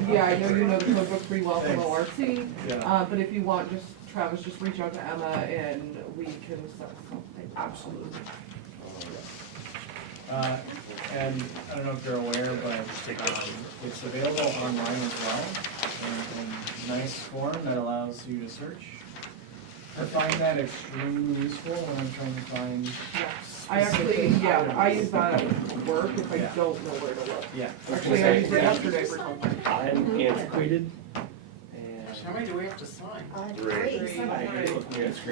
yeah, I know you know the code book pretty well from Thanks. ORC. Yeah. But if you want, just, Travis, just reach out to Emma and we can set something. Absolutely. And I don't know if you're aware, but it's available online as well, in nice form that allows you to search. I find that extremely useful when I'm trying to find I actually, specific yeah, I items. use that at work if I Yeah. don't know where to look. Yeah. Actually, I used it yesterday for something. I'm antiquated, and How many do we have to sign? Great.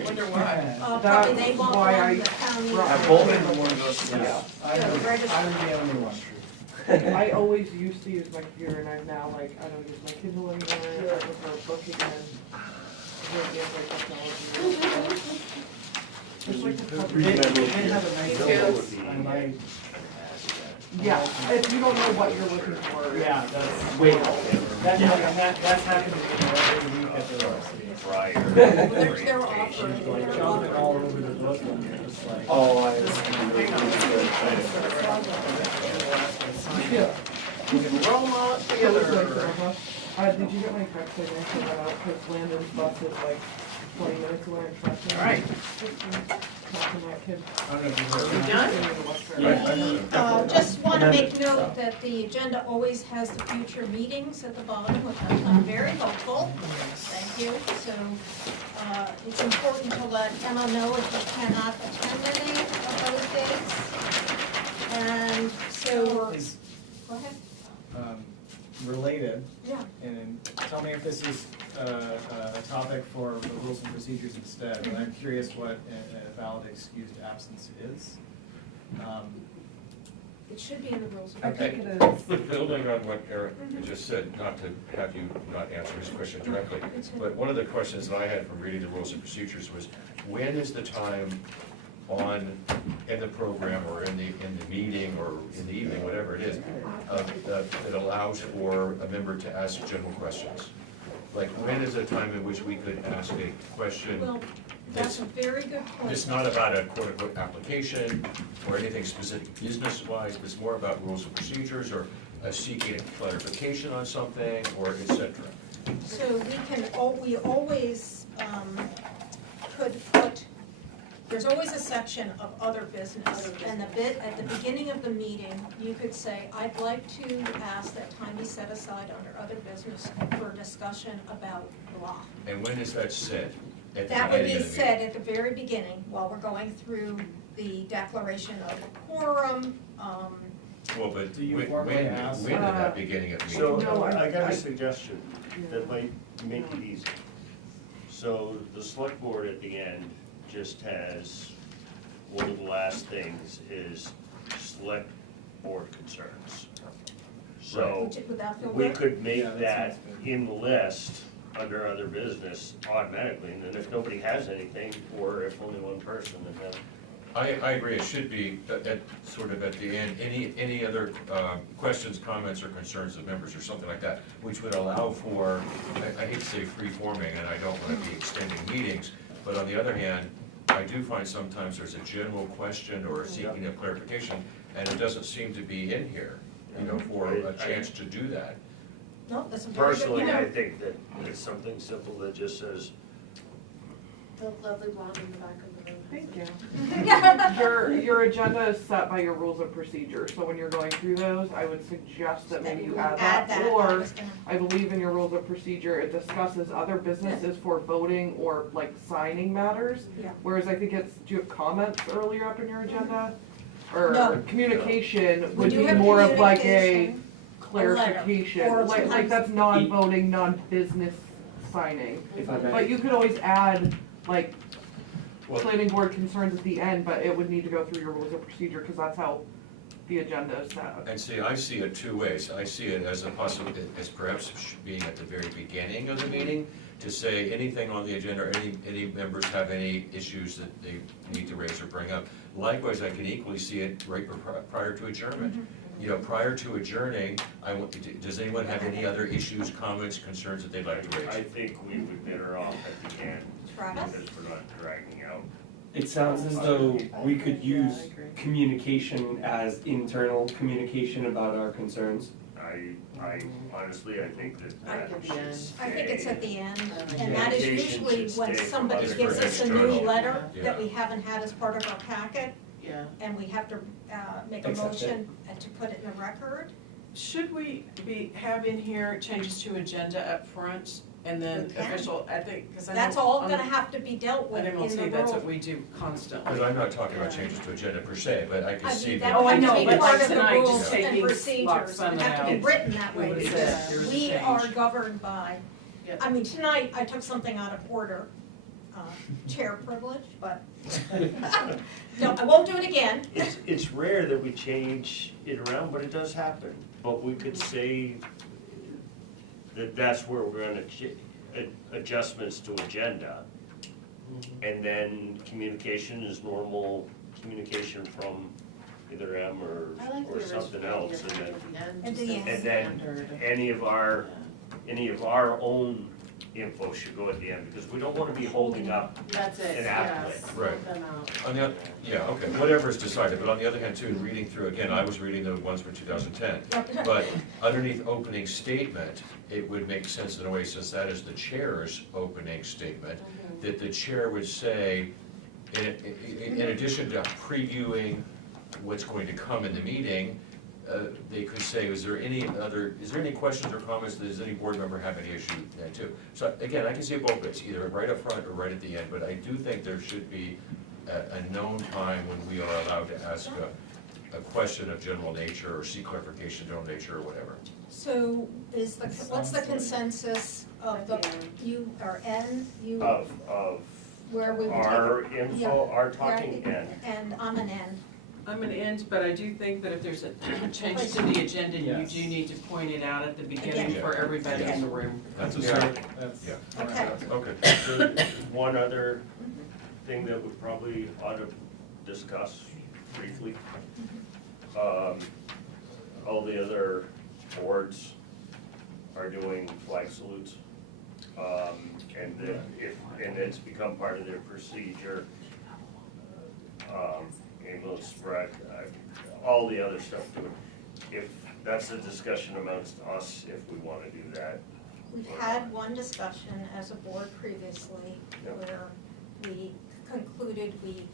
Wonder why. Probably they That's want why one I the county. brought I've my both Kindle. been one of those. Yeah. I'm the only one. I always used to use my computer and I'm now like, I don't use my Kindle anymore, I prefer book again. I really get my technology. Just like the public- They have a nice Silver would be- I might. Yeah, if you don't know what you're looking for. Yeah, that's. Wait. That's happened to me every week at the university. Prior. They're offering. Like jumping all over the book and just like. Oh, I. Yeah. Roma It looks like together. Roma. Did you get my text? I mentioned that out, because Landon's bus is like 20 minutes away in Fresno. All right. Talking to my kid. I don't know if you heard. You done? Yeah. Just want to make note that the agenda always has the future meetings at the bottom, which I find very helpful. Thank you. So it's important to let Emma know if you cannot attend any of those dates. And so, Is, go ahead. related, Yeah. and tell me if this is a topic for the rules and procedures instead, but I'm curious what a valid excused absence is. It should be in the rules. I think it is. Building on what Eric just said, not to have you not answer his question directly, but one of the questions that I had from reading the rules and procedures was, when is the time in the program or in the meeting or in the evening, whatever it is, that allows for a member to ask general questions? Like, when is a time in which we could ask a question Well, that's a very good point. it's not about a quote-unquote application or anything specific business-wise, it's more about rules and procedures or seeking a clarification on something or et cetera. So we always could put, there's always a section of other business. And at the beginning of the meeting, you could say, I'd like to ask that time be set aside under other business for a discussion about blah. And when is that said? At the That would beginning be of the said at the very beginning, while we're going through the declaration of a quorum. Well, but Do you when formally ask? did that beginning of the So, meeting? No, I got I- a suggestion that might make it easy. So the select board at the end just has, one of the last things is select board concerns. So Would that feel we good? could make Yeah, that that sounds good. in the list under other business automatically, and then if nobody has anything, or if only one person, and then I agree, it should be sort of at the end, any other questions, comments, or concerns of members or something like that, which would allow for, I hate to say free-forming, and I don't want to be extending meetings, but on the other hand, I do find sometimes there's a general question or seeking of clarification, and it doesn't seem to be in here, for a chance to do that. No, that's a very good personally, point. I think that it's something simple that just says, The lovely blonde in the back of the room. Thank you. Your agenda is set by your rules of procedure, so when you're going through those, I would suggest that maybe you add that. I Or, was gonna- I believe in your rules of procedure, it discusses other businesses for voting or like signing matters. Yeah. Whereas I think it's, do you have comments earlier up in your agenda? Or No. communication We would do be have more of like a communication, clarification, or like sometimes- that's non-voting, non-business signing. If I may. But you could always add, like, Well- planning board concerns at the end, but it would need to go through your rules of procedure, because that's how the agenda is set. And see, I see it two ways. I see it as a possibility, as perhaps being at the very beginning of the meeting, to say anything on the agenda, or any members have any issues that they need to raise or bring up. Likewise, I can equally see it right prior to adjournment. Prior to adjourning, does anyone have any other issues, comments, concerns that they'd like to I raise? think we would be better off at the end, Travis? because we're not dragging out. It sounds as though we could use communication as internal communication about our concerns. I honestly, I think that I that think should the stay. I think it's at the end, Yeah. and that is Communication usually should when stay from somebody other gives us a new external. letter Yeah. that we haven't had as part of our packet, Yeah. and we have to make a Accept it. motion and to put it in the record. Should we have in here changes to agenda up front and then We can. official, I think, because I know. That's all on gonna have to be dealt with At in the MLT, that's what rule. we do constantly. Because I'm not talking about changes to agenda per se, but I can I see mean, that. that Oh, I would know, have to but be part like of the tonight, rules just and taking procedures, Lock it would Summit have to be out, written that we way, would've because said there's a we change. are governed by, Yeah. I mean, tonight I took something out of order, chair privilege, but, no, I won't do it again. It's rare that we change it around, but it does happen. But we could say that that's where we're gonna adjustments to agenda. And then communication is normal communication from either M I like the or something original else. idea And at the end, At just the as end. And then standard. any of our own info should go at the end, because we don't wanna be holding up. That's it, an yes, applet. Right. hold them out. On the, yeah, okay, whatever is decided, but on the other hand too, reading through, again, I was reading the ones for 2010. But underneath opening statement, it would make sense in a way, since that is the chair's opening statement, that the chair would say, in addition to previewing what's going to come in the meeting, they could say, is there any questions or comments, does any board member have any issue with that too? So again, I can see it both ways, either right up front or right at the end, but I do think there should be a known time when we are allowed to ask a question of general nature or seek clarification of general nature or whatever. So what's the consensus of the, you or N, you, Of where we would take it? our info, our talking Yeah, end. And I'm an N. I'm an end, but I do think that if there's a change to the agenda, you Yes. do need to point it out at the beginning Again. for everybody in the room. That's a Yeah, start. that's. Yeah. Okay. Okay. So, one other thing that we probably ought to discuss briefly. All the other boards are doing flag salutes. And then and it's become part of their procedure, ambulance rec, all the other stuff to it. If that's a discussion amongst us, if we wanna do that. We've had one discussion as a board previously Yep. where we concluded we,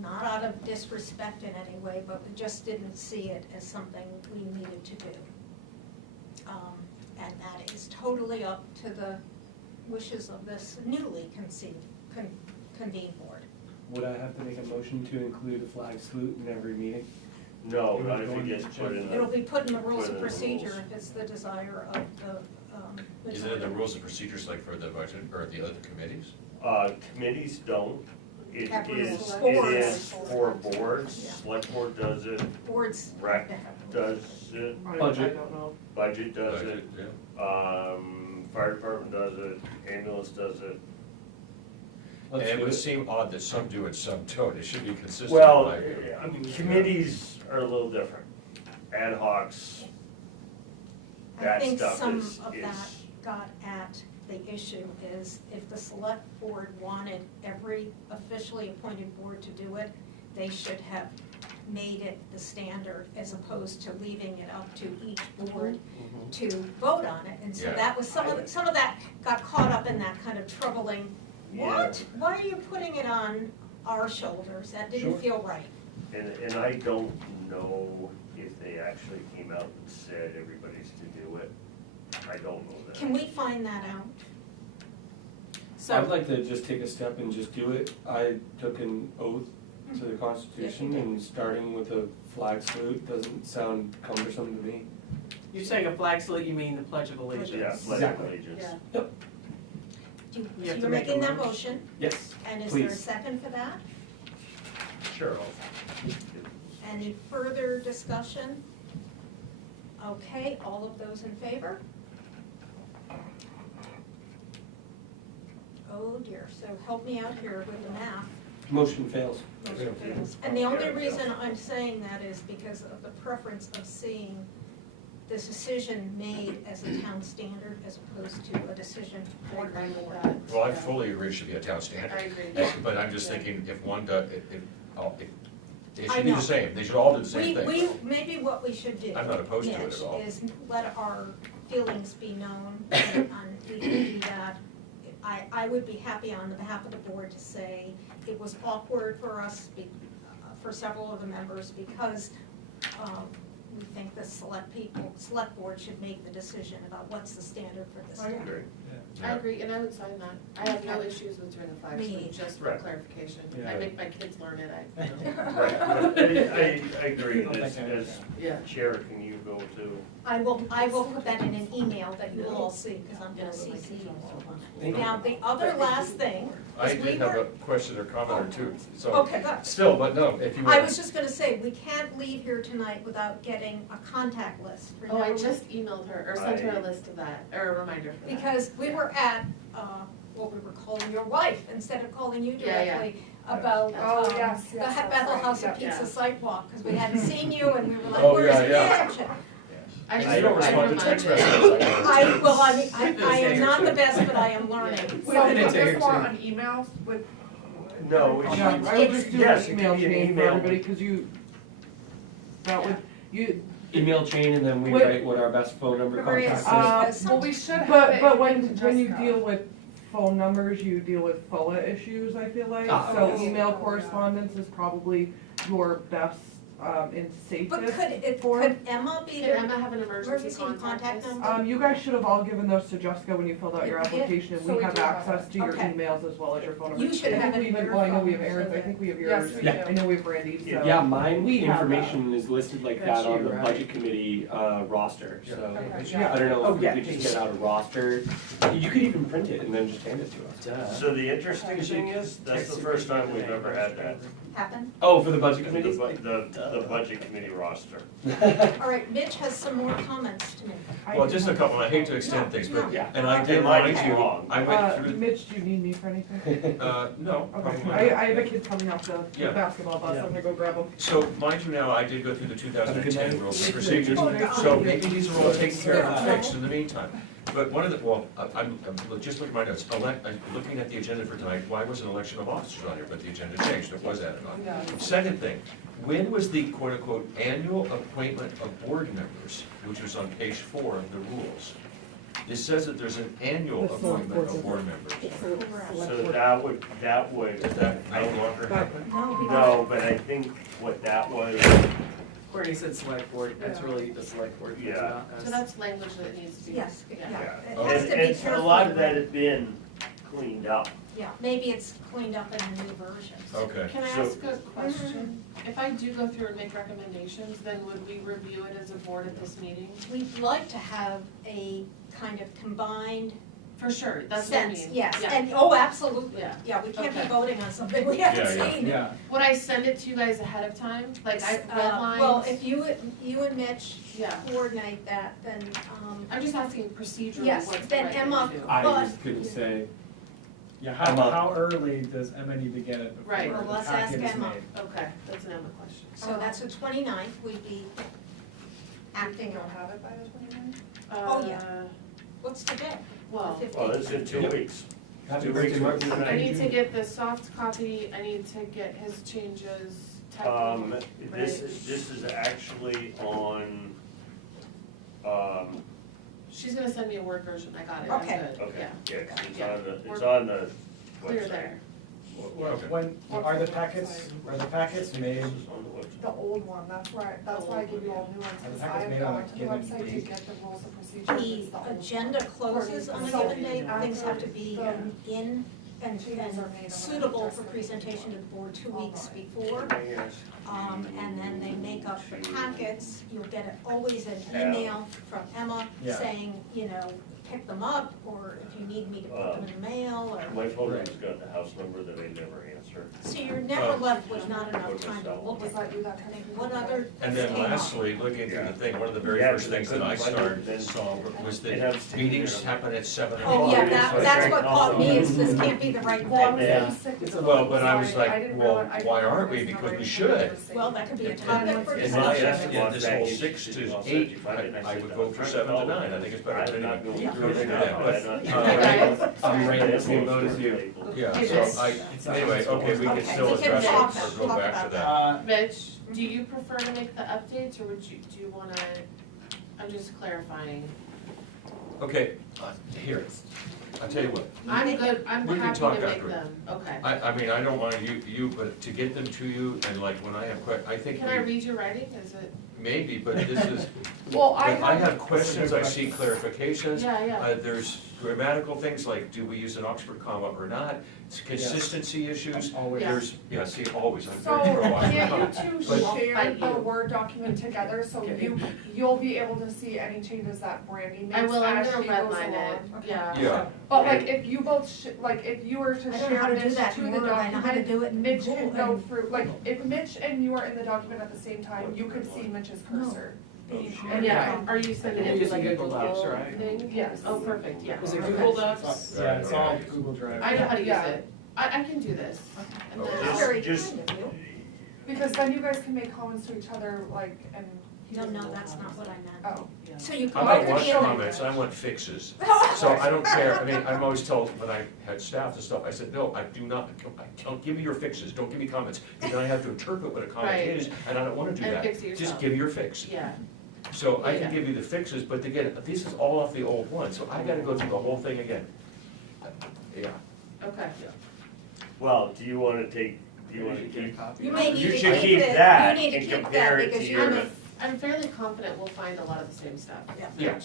not out of disrespect in any way, but we just didn't see it as something we needed to do. And that is totally up to the wishes of this newly convened board. Would I have to make a motion to include a flag salute in every meeting? No, not if it gets put in It'll the, be put in the rules Put of in the procedure rules. if it's the desire of the Is it in the rules and procedures like for the budget or the other committees? committees don't. It Capital is boards. for boards, Yeah. select board does it, boards. rec does it, I Budget. don't know. budget does it, Budget, yeah. fire department does it, ambulance does it. And it would seem odd that some do and some don't, it should be consistent. Well, in my view. I mean, committees are a little different. Ad hocs, I that think stuff some is, of that got at the issue is if the select board wanted every officially appointed board to do it, they should have made it the standard as opposed to leaving it up to each board to vote on it. And so Yeah. that was, some of that got caught up in that kind of troubling, what? Why are you putting it on our shoulders? That didn't Sure. feel right. And I don't know if they actually came out and said everybody's to do it. I don't know that. Can we find that out? I'd like to just take a step and just do it. I took an oath to the Constitution, and starting with a flag salute doesn't sound cumbersome to me. You're saying a flag salute, you mean the Pledge of Allegiance? Yeah, pledge of Exactly. allegiance. Yeah. So You have to you're make a making that motion. motion, Yes, and is there a please. second for that? Sure. Any further discussion? Okay, all of those in favor? Oh dear, so help me out here with the math. Motion fails. Motion fails. And the only reason I'm saying that is because of the preference of seeing this decision made as a town standard as opposed to a decision I for agree the with board. that. Well, I fully agree it should be a town standard. I agree. Yeah. But I'm just thinking, if one does, it I should be know. the same, they should all do the same thing. Maybe what we should do. I'm not opposed to it Mitch, at all. is let our feelings be known, and we can do that. I would be happy on behalf of the board to say it was awkward for us, for several of the members, because we think the select board should make the decision about what's the standard for this I town. agree. I agree, and I would sign that. I have no issues with doing the flag Me. salute, just for Right. clarification. Yeah. I make my kids learn it, Right, I agree, Don't think as I understand. Yeah. chair, can you go to? I will put that in an email that you will all see, because I'm gonna CC you all on Thank it. you. Now, the other last thing I is we did have a were, question or comment or two, so, okay, good. still, but no, if you. I were- was just gonna say, we can't leave here tonight without getting a contact list. Oh, I Remember? just emailed her, or sent her a list of that, or a reminder for that. Because we were at, what we were calling your wife, instead of calling you Yeah, yeah. directly, about, Oh, yes, the yes, that's Bethel right. House of Yeah. Pizza sidewalk, because we hadn't seen you, and we were like, Oh, where's yeah, Mitch? I just, You don't respond to text messages. I am not the best, but I am learning. So Within a put day or this more two. on emails with, No, it Yeah, should, I would just do yes, an it email could be an chain for email. everybody, because that would, you, Email chain, and then we Wait. write what our best phone number Various- contact is. well, we should have but, it but in when you Jessica. deal with phone numbers, you deal with FOA issues, I feel like. Ah, So yes. email correspondence is probably your best, and But safest. could Emma be Can the Emma have an emergency emergency contact contact list? number? You guys should have all given those to Jessica when you filled out your We did? application, and So we we have do have access it. to your Okay. emails as well as your phone number. You should I have think it we in even, your well, I know we have phone, so Aaron's, I that- think we have Yes, yours, we Yeah. I know we have Randy's, so. Yeah, mine We have that. information is listed like That's that on you, the right? budget committee Yeah. roster, so. Okay, Yeah. I don't know Oh, if yeah, we could just please. get out a roster. You could even print it and then just hand it to us. So the interesting thing is, that's the first time we've ever had that, Happen? Oh, for the budget the, committee? the budget committee roster. All right, Mitch has some more comments to make. I Well, do just a have- couple, I hate to extend things, but, Yeah. and I did It might mind be you, long. I went through, Mitch, do you need me for anything? no, probably Okay, not. I have a kid coming off the Yeah. basketball bus, Yeah. I'm gonna go grab him. So mind you now, I did go through the Have a good 2010 night. rules and procedures, Oh, so maybe these are all taken care of and fixed in the meantime. But one of the, well, I'm just looking at my notes, I'm looking at the agenda for tonight, why was an election of officers on here, but the agenda changed, it was added on. Yeah. Second thing, when was the quote-unquote annual appointment of board members, which was on page 4 of the rules? It says that there's an annual appointment of board members. So that would, Is that no longer happen? no, but I think what that was, Courtney said select board, that's really the select board. Yeah. not us. So that's language that needs to be. Yes, yeah, yeah. it has to be And a careful. lot of that has been cleaned up. Yeah, maybe it's cleaned up in the new versions. Okay. Can I So- ask a question? If I do go through and make recommendations, then would we review it as a board at this meeting? We'd like to have a kind of combined For sure, that's what I sense, mean. yes, Yeah. and, oh, absolutely. Yeah. Yeah, we can't be Okay. voting on something we haven't Yeah, yeah. seen. Yeah, Would I send it to you guys ahead of time? Like I redlined? Well, if you and Mitch Yeah. coordinate that, then, I'm just asking procedurally yes, what's the then right thing Emma, to do. I but, just couldn't say, yeah, I'm up. how early does Emma need to get it before Right. Well, the let's packet ask is Emma. made? Okay, that's an Emma question. so that's the 29th, we'd be You acting think you'll on. have it by the 29th? Oh, yeah. What's the day? Well, The 15th? Well, it's in 2 weeks. happy 2 birthday, weeks. Martin. I need to get the soft copy, I need to get his changes typed. This is actually on, She's gonna send me a Word version, I got it, I'm Okay. good, okay, yeah. yeah, it's on the Clear website. there. Okay. When, are the packets made? This is on the website. The old one, that's why I give you all new ones, Are the because packets I have made on gone a to the given website to date? get the rules of procedure. It's The the old agenda one. closes on a So, given date, things have to be the in and changes are made on suitable the for adjustment. presentation to the board 2 weeks Online. before. Yes. And then they make up the packets, you'll get always an email from Emma Yeah. saying, pick them up, or if you need me to put them in the mail, or, My phone has got the house number that I never answer. so you're never left with not enough time to look Was at that you that kind of? what other And things then came up. lastly, looking through the thing, one of the very Yeah, first because I things that I couldn't find it, then- saw was It that has to- meetings happen at 7 Oh, o'clock. yeah, That's that's what right. caught me, is this can't be the right Well, I thing. was Yeah. getting sick of it. Well, but I was Sorry, like, didn't well, realize- I why didn't aren't we? realize Because we the should. conversation. Well, that could be a And topic for in And my my discussion. estimate estimate, was this back whole in 6 to 2017, 8, and I said, would go for 7 to 9, I think it's better than I'm not anything. going Yeah. through it now, Yeah, but but- I'm not. Guys, I'm right in the same It's boat as you. Yeah, It so is. anyway, okay, we can Okay, still we can address talk- it or go talk back about to that. Mitch, do you prefer to make the updates, or do you wanna, I'm just clarifying. Okay, here, I'll tell you what, I'm good, I'm We can happy talk to make afterward. them, okay. I mean, I don't want you, but to get them to you, and like, when I have I think Can I we, read your writing, is it? maybe, but this is, Well, but I have questions, I see clarifications. Yeah, yeah. There's grammatical things like, do we use an Oxford comma or not? It's consistency issues. Always. There's, yeah, see, always, I'm So, very pro Oxford can comma. you two But- share Fight the you. Word document together, so you'll be able to see any changes that Brandy makes I will, I'm as gonna she goes along? redline it, Okay. yeah. Yeah, But like, if you both, like, if you were to I don't know share how to do Mitch that to in the Word, I know how to document, do it in Mitch Google. could go through, like, if Mitch and you are in the document at the same time, you could see Mitch's cursor. And Yeah, are you sending it to like a Google Docs, Google right? thing? Yes. Oh, perfect, yeah. Is it Okay. Google Docs? Yeah, it's all Google Drive. I know how to use Yeah. it. I can do this. And then Okay. That's I'll- very Just- kind of you. Because then you guys can make comments to each other, like, and. No, that's not what I meant. Oh. Yeah. So you I can don't write want it in. comments, I want fixes. So I don't care, I mean, I'm always told, when I had staff and stuff, I said, no, I do not, don't give me your fixes, don't give me comments. Because then I have to interpret what a comment Right. is, and I don't wanna do And that. fix it Just yourself. give me your fix. Yeah, So I Yeah. can give you the fixes, but again, this is all off the old one, so I gotta go through the whole thing again. Yeah, okay. Well, do you wanna keep, You may need You to should keep keep it, that you need to and keep compare that it because to you're your- the, I'm fairly confident we'll find a lot of the same stuff. yeah.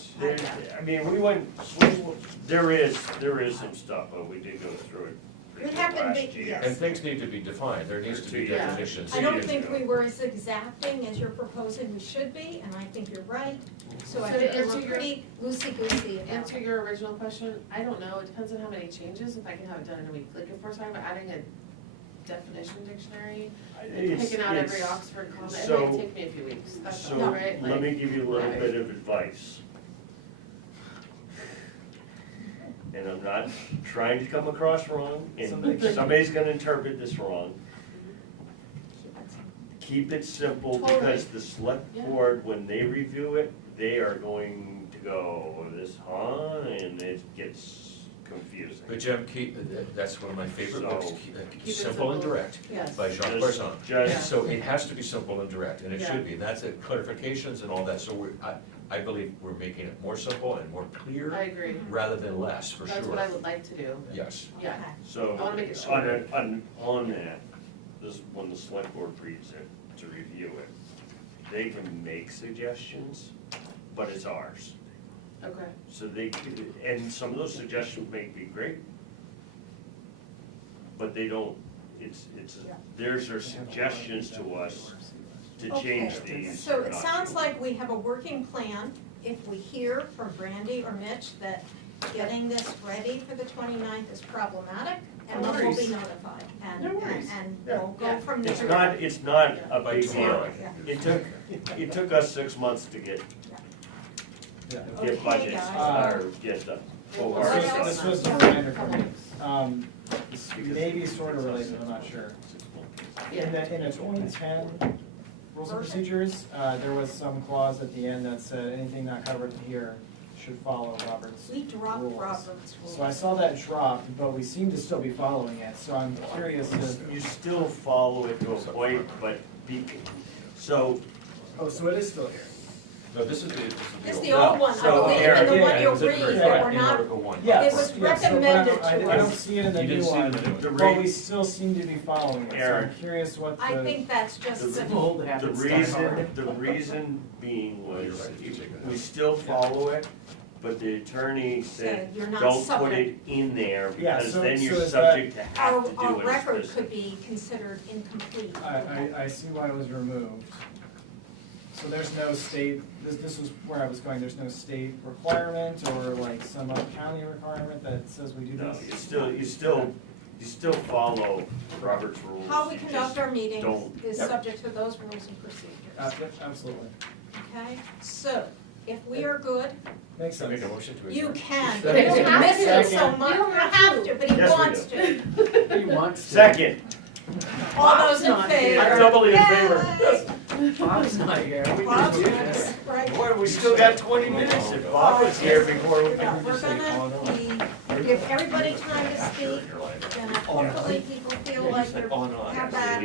I mean, there is some stuff, but we did go through it. It happened last big- year. yes. And things need to be defined, there needs to be Yeah. definitions. I don't years think ago. we were as exacting as you're proposing we should be, and I think you're right. So I So to think we answer were your- pretty loosey-goosey about Answer it. your original question, I don't know, it depends on how many changes, if I can have it done in a week. Like if we're talking about adding a definition dictionary, and It's- picking out every it's- Oxford comma, it so- might take me a few weeks, that's So, all, right? let Like, me give you a little Right. bit of advice. And I'm not trying to come across wrong, and somebody's gonna interpret this wrong. keep it simple, Totally. because the select Yeah. board, when they review it, they are going to go, this, and it gets confusing. But Jim, that's one of my favorite books, So- Keep Simple and Direct, Yes. by Jacques Just- Barzon. Just, So it has to be simple and direct, and it Yeah. should be, and that's it, clarifications and all that, so I believe we're making it more simple and more I clear, agree. rather than less, for sure. That's what I would like to do. Yes. Yeah. Okay. so, I wanna make it on, shorter. on that, this, when the select board reads it, to review it, they can make suggestions, but it's ours. Okay. So they, and some of those suggestions may be great, but they don't, it's, theirs are suggestions to us to change Okay, these. so or it not sounds to. like we have a working plan. If we hear from Brandy or Mitch that getting this ready for the 29th is problematic, and No then we'll be worries. notified, and, No worries. and we'll go Yeah. from there. It's not a By big deal. tomorrow. Yeah. It took us 6 months to get Yeah. Okay, budgets, guys. or get the full What This else? was- this was a reminder for me. This may be sort of related, I'm not sure. In the 2010 rules and procedures, there was some clause at the end that said anything not covered here should follow Robert's We dropped rules. Robert's rules. So I saw that dropped, but we seem to still be following it, so I'm curious if, You still follow it to a point, but so, oh, so it is still here. No, this is It's the the old. old one, I So, believe, Eric, and the yeah, one it you'll was in read, the- that we're in not, Article 1. It was recommended I to don't us. see it in the You new didn't see it one, in the new one. The but re- we still seem to be following it, so I'm Eric. curious what the. I think that's just The- the, the reason being Well, you're was, right, you take it out. we still follow it, but the attorney said, Said you're not don't put it subject. in there, Yeah, because so- then so you're is that- subject to have to do our it record as could be considered incomplete. I see why it was removed. So there's no state, this is where I was going, there's no state requirement or like some other county requirement that says we do No, this? you still follow Robert's rules. How we you conduct just our meetings don't- is Yep. subject to those rules and procedures, Yep, absolutely. okay? So, if we are good, Makes Make sense. a motion to you adjourn. can, Second. you miss it so Second. much, you don't have to, but he Yes, we wants do. to. He wants Second, All those in not here. favor? I'm doubly in favor. Yay! Bob's not here. Bob's not here, right? boy, we still got 20 minutes, if Bob was here before we. No, we're gonna give everybody time to speak, and hopefully people feel like they have that,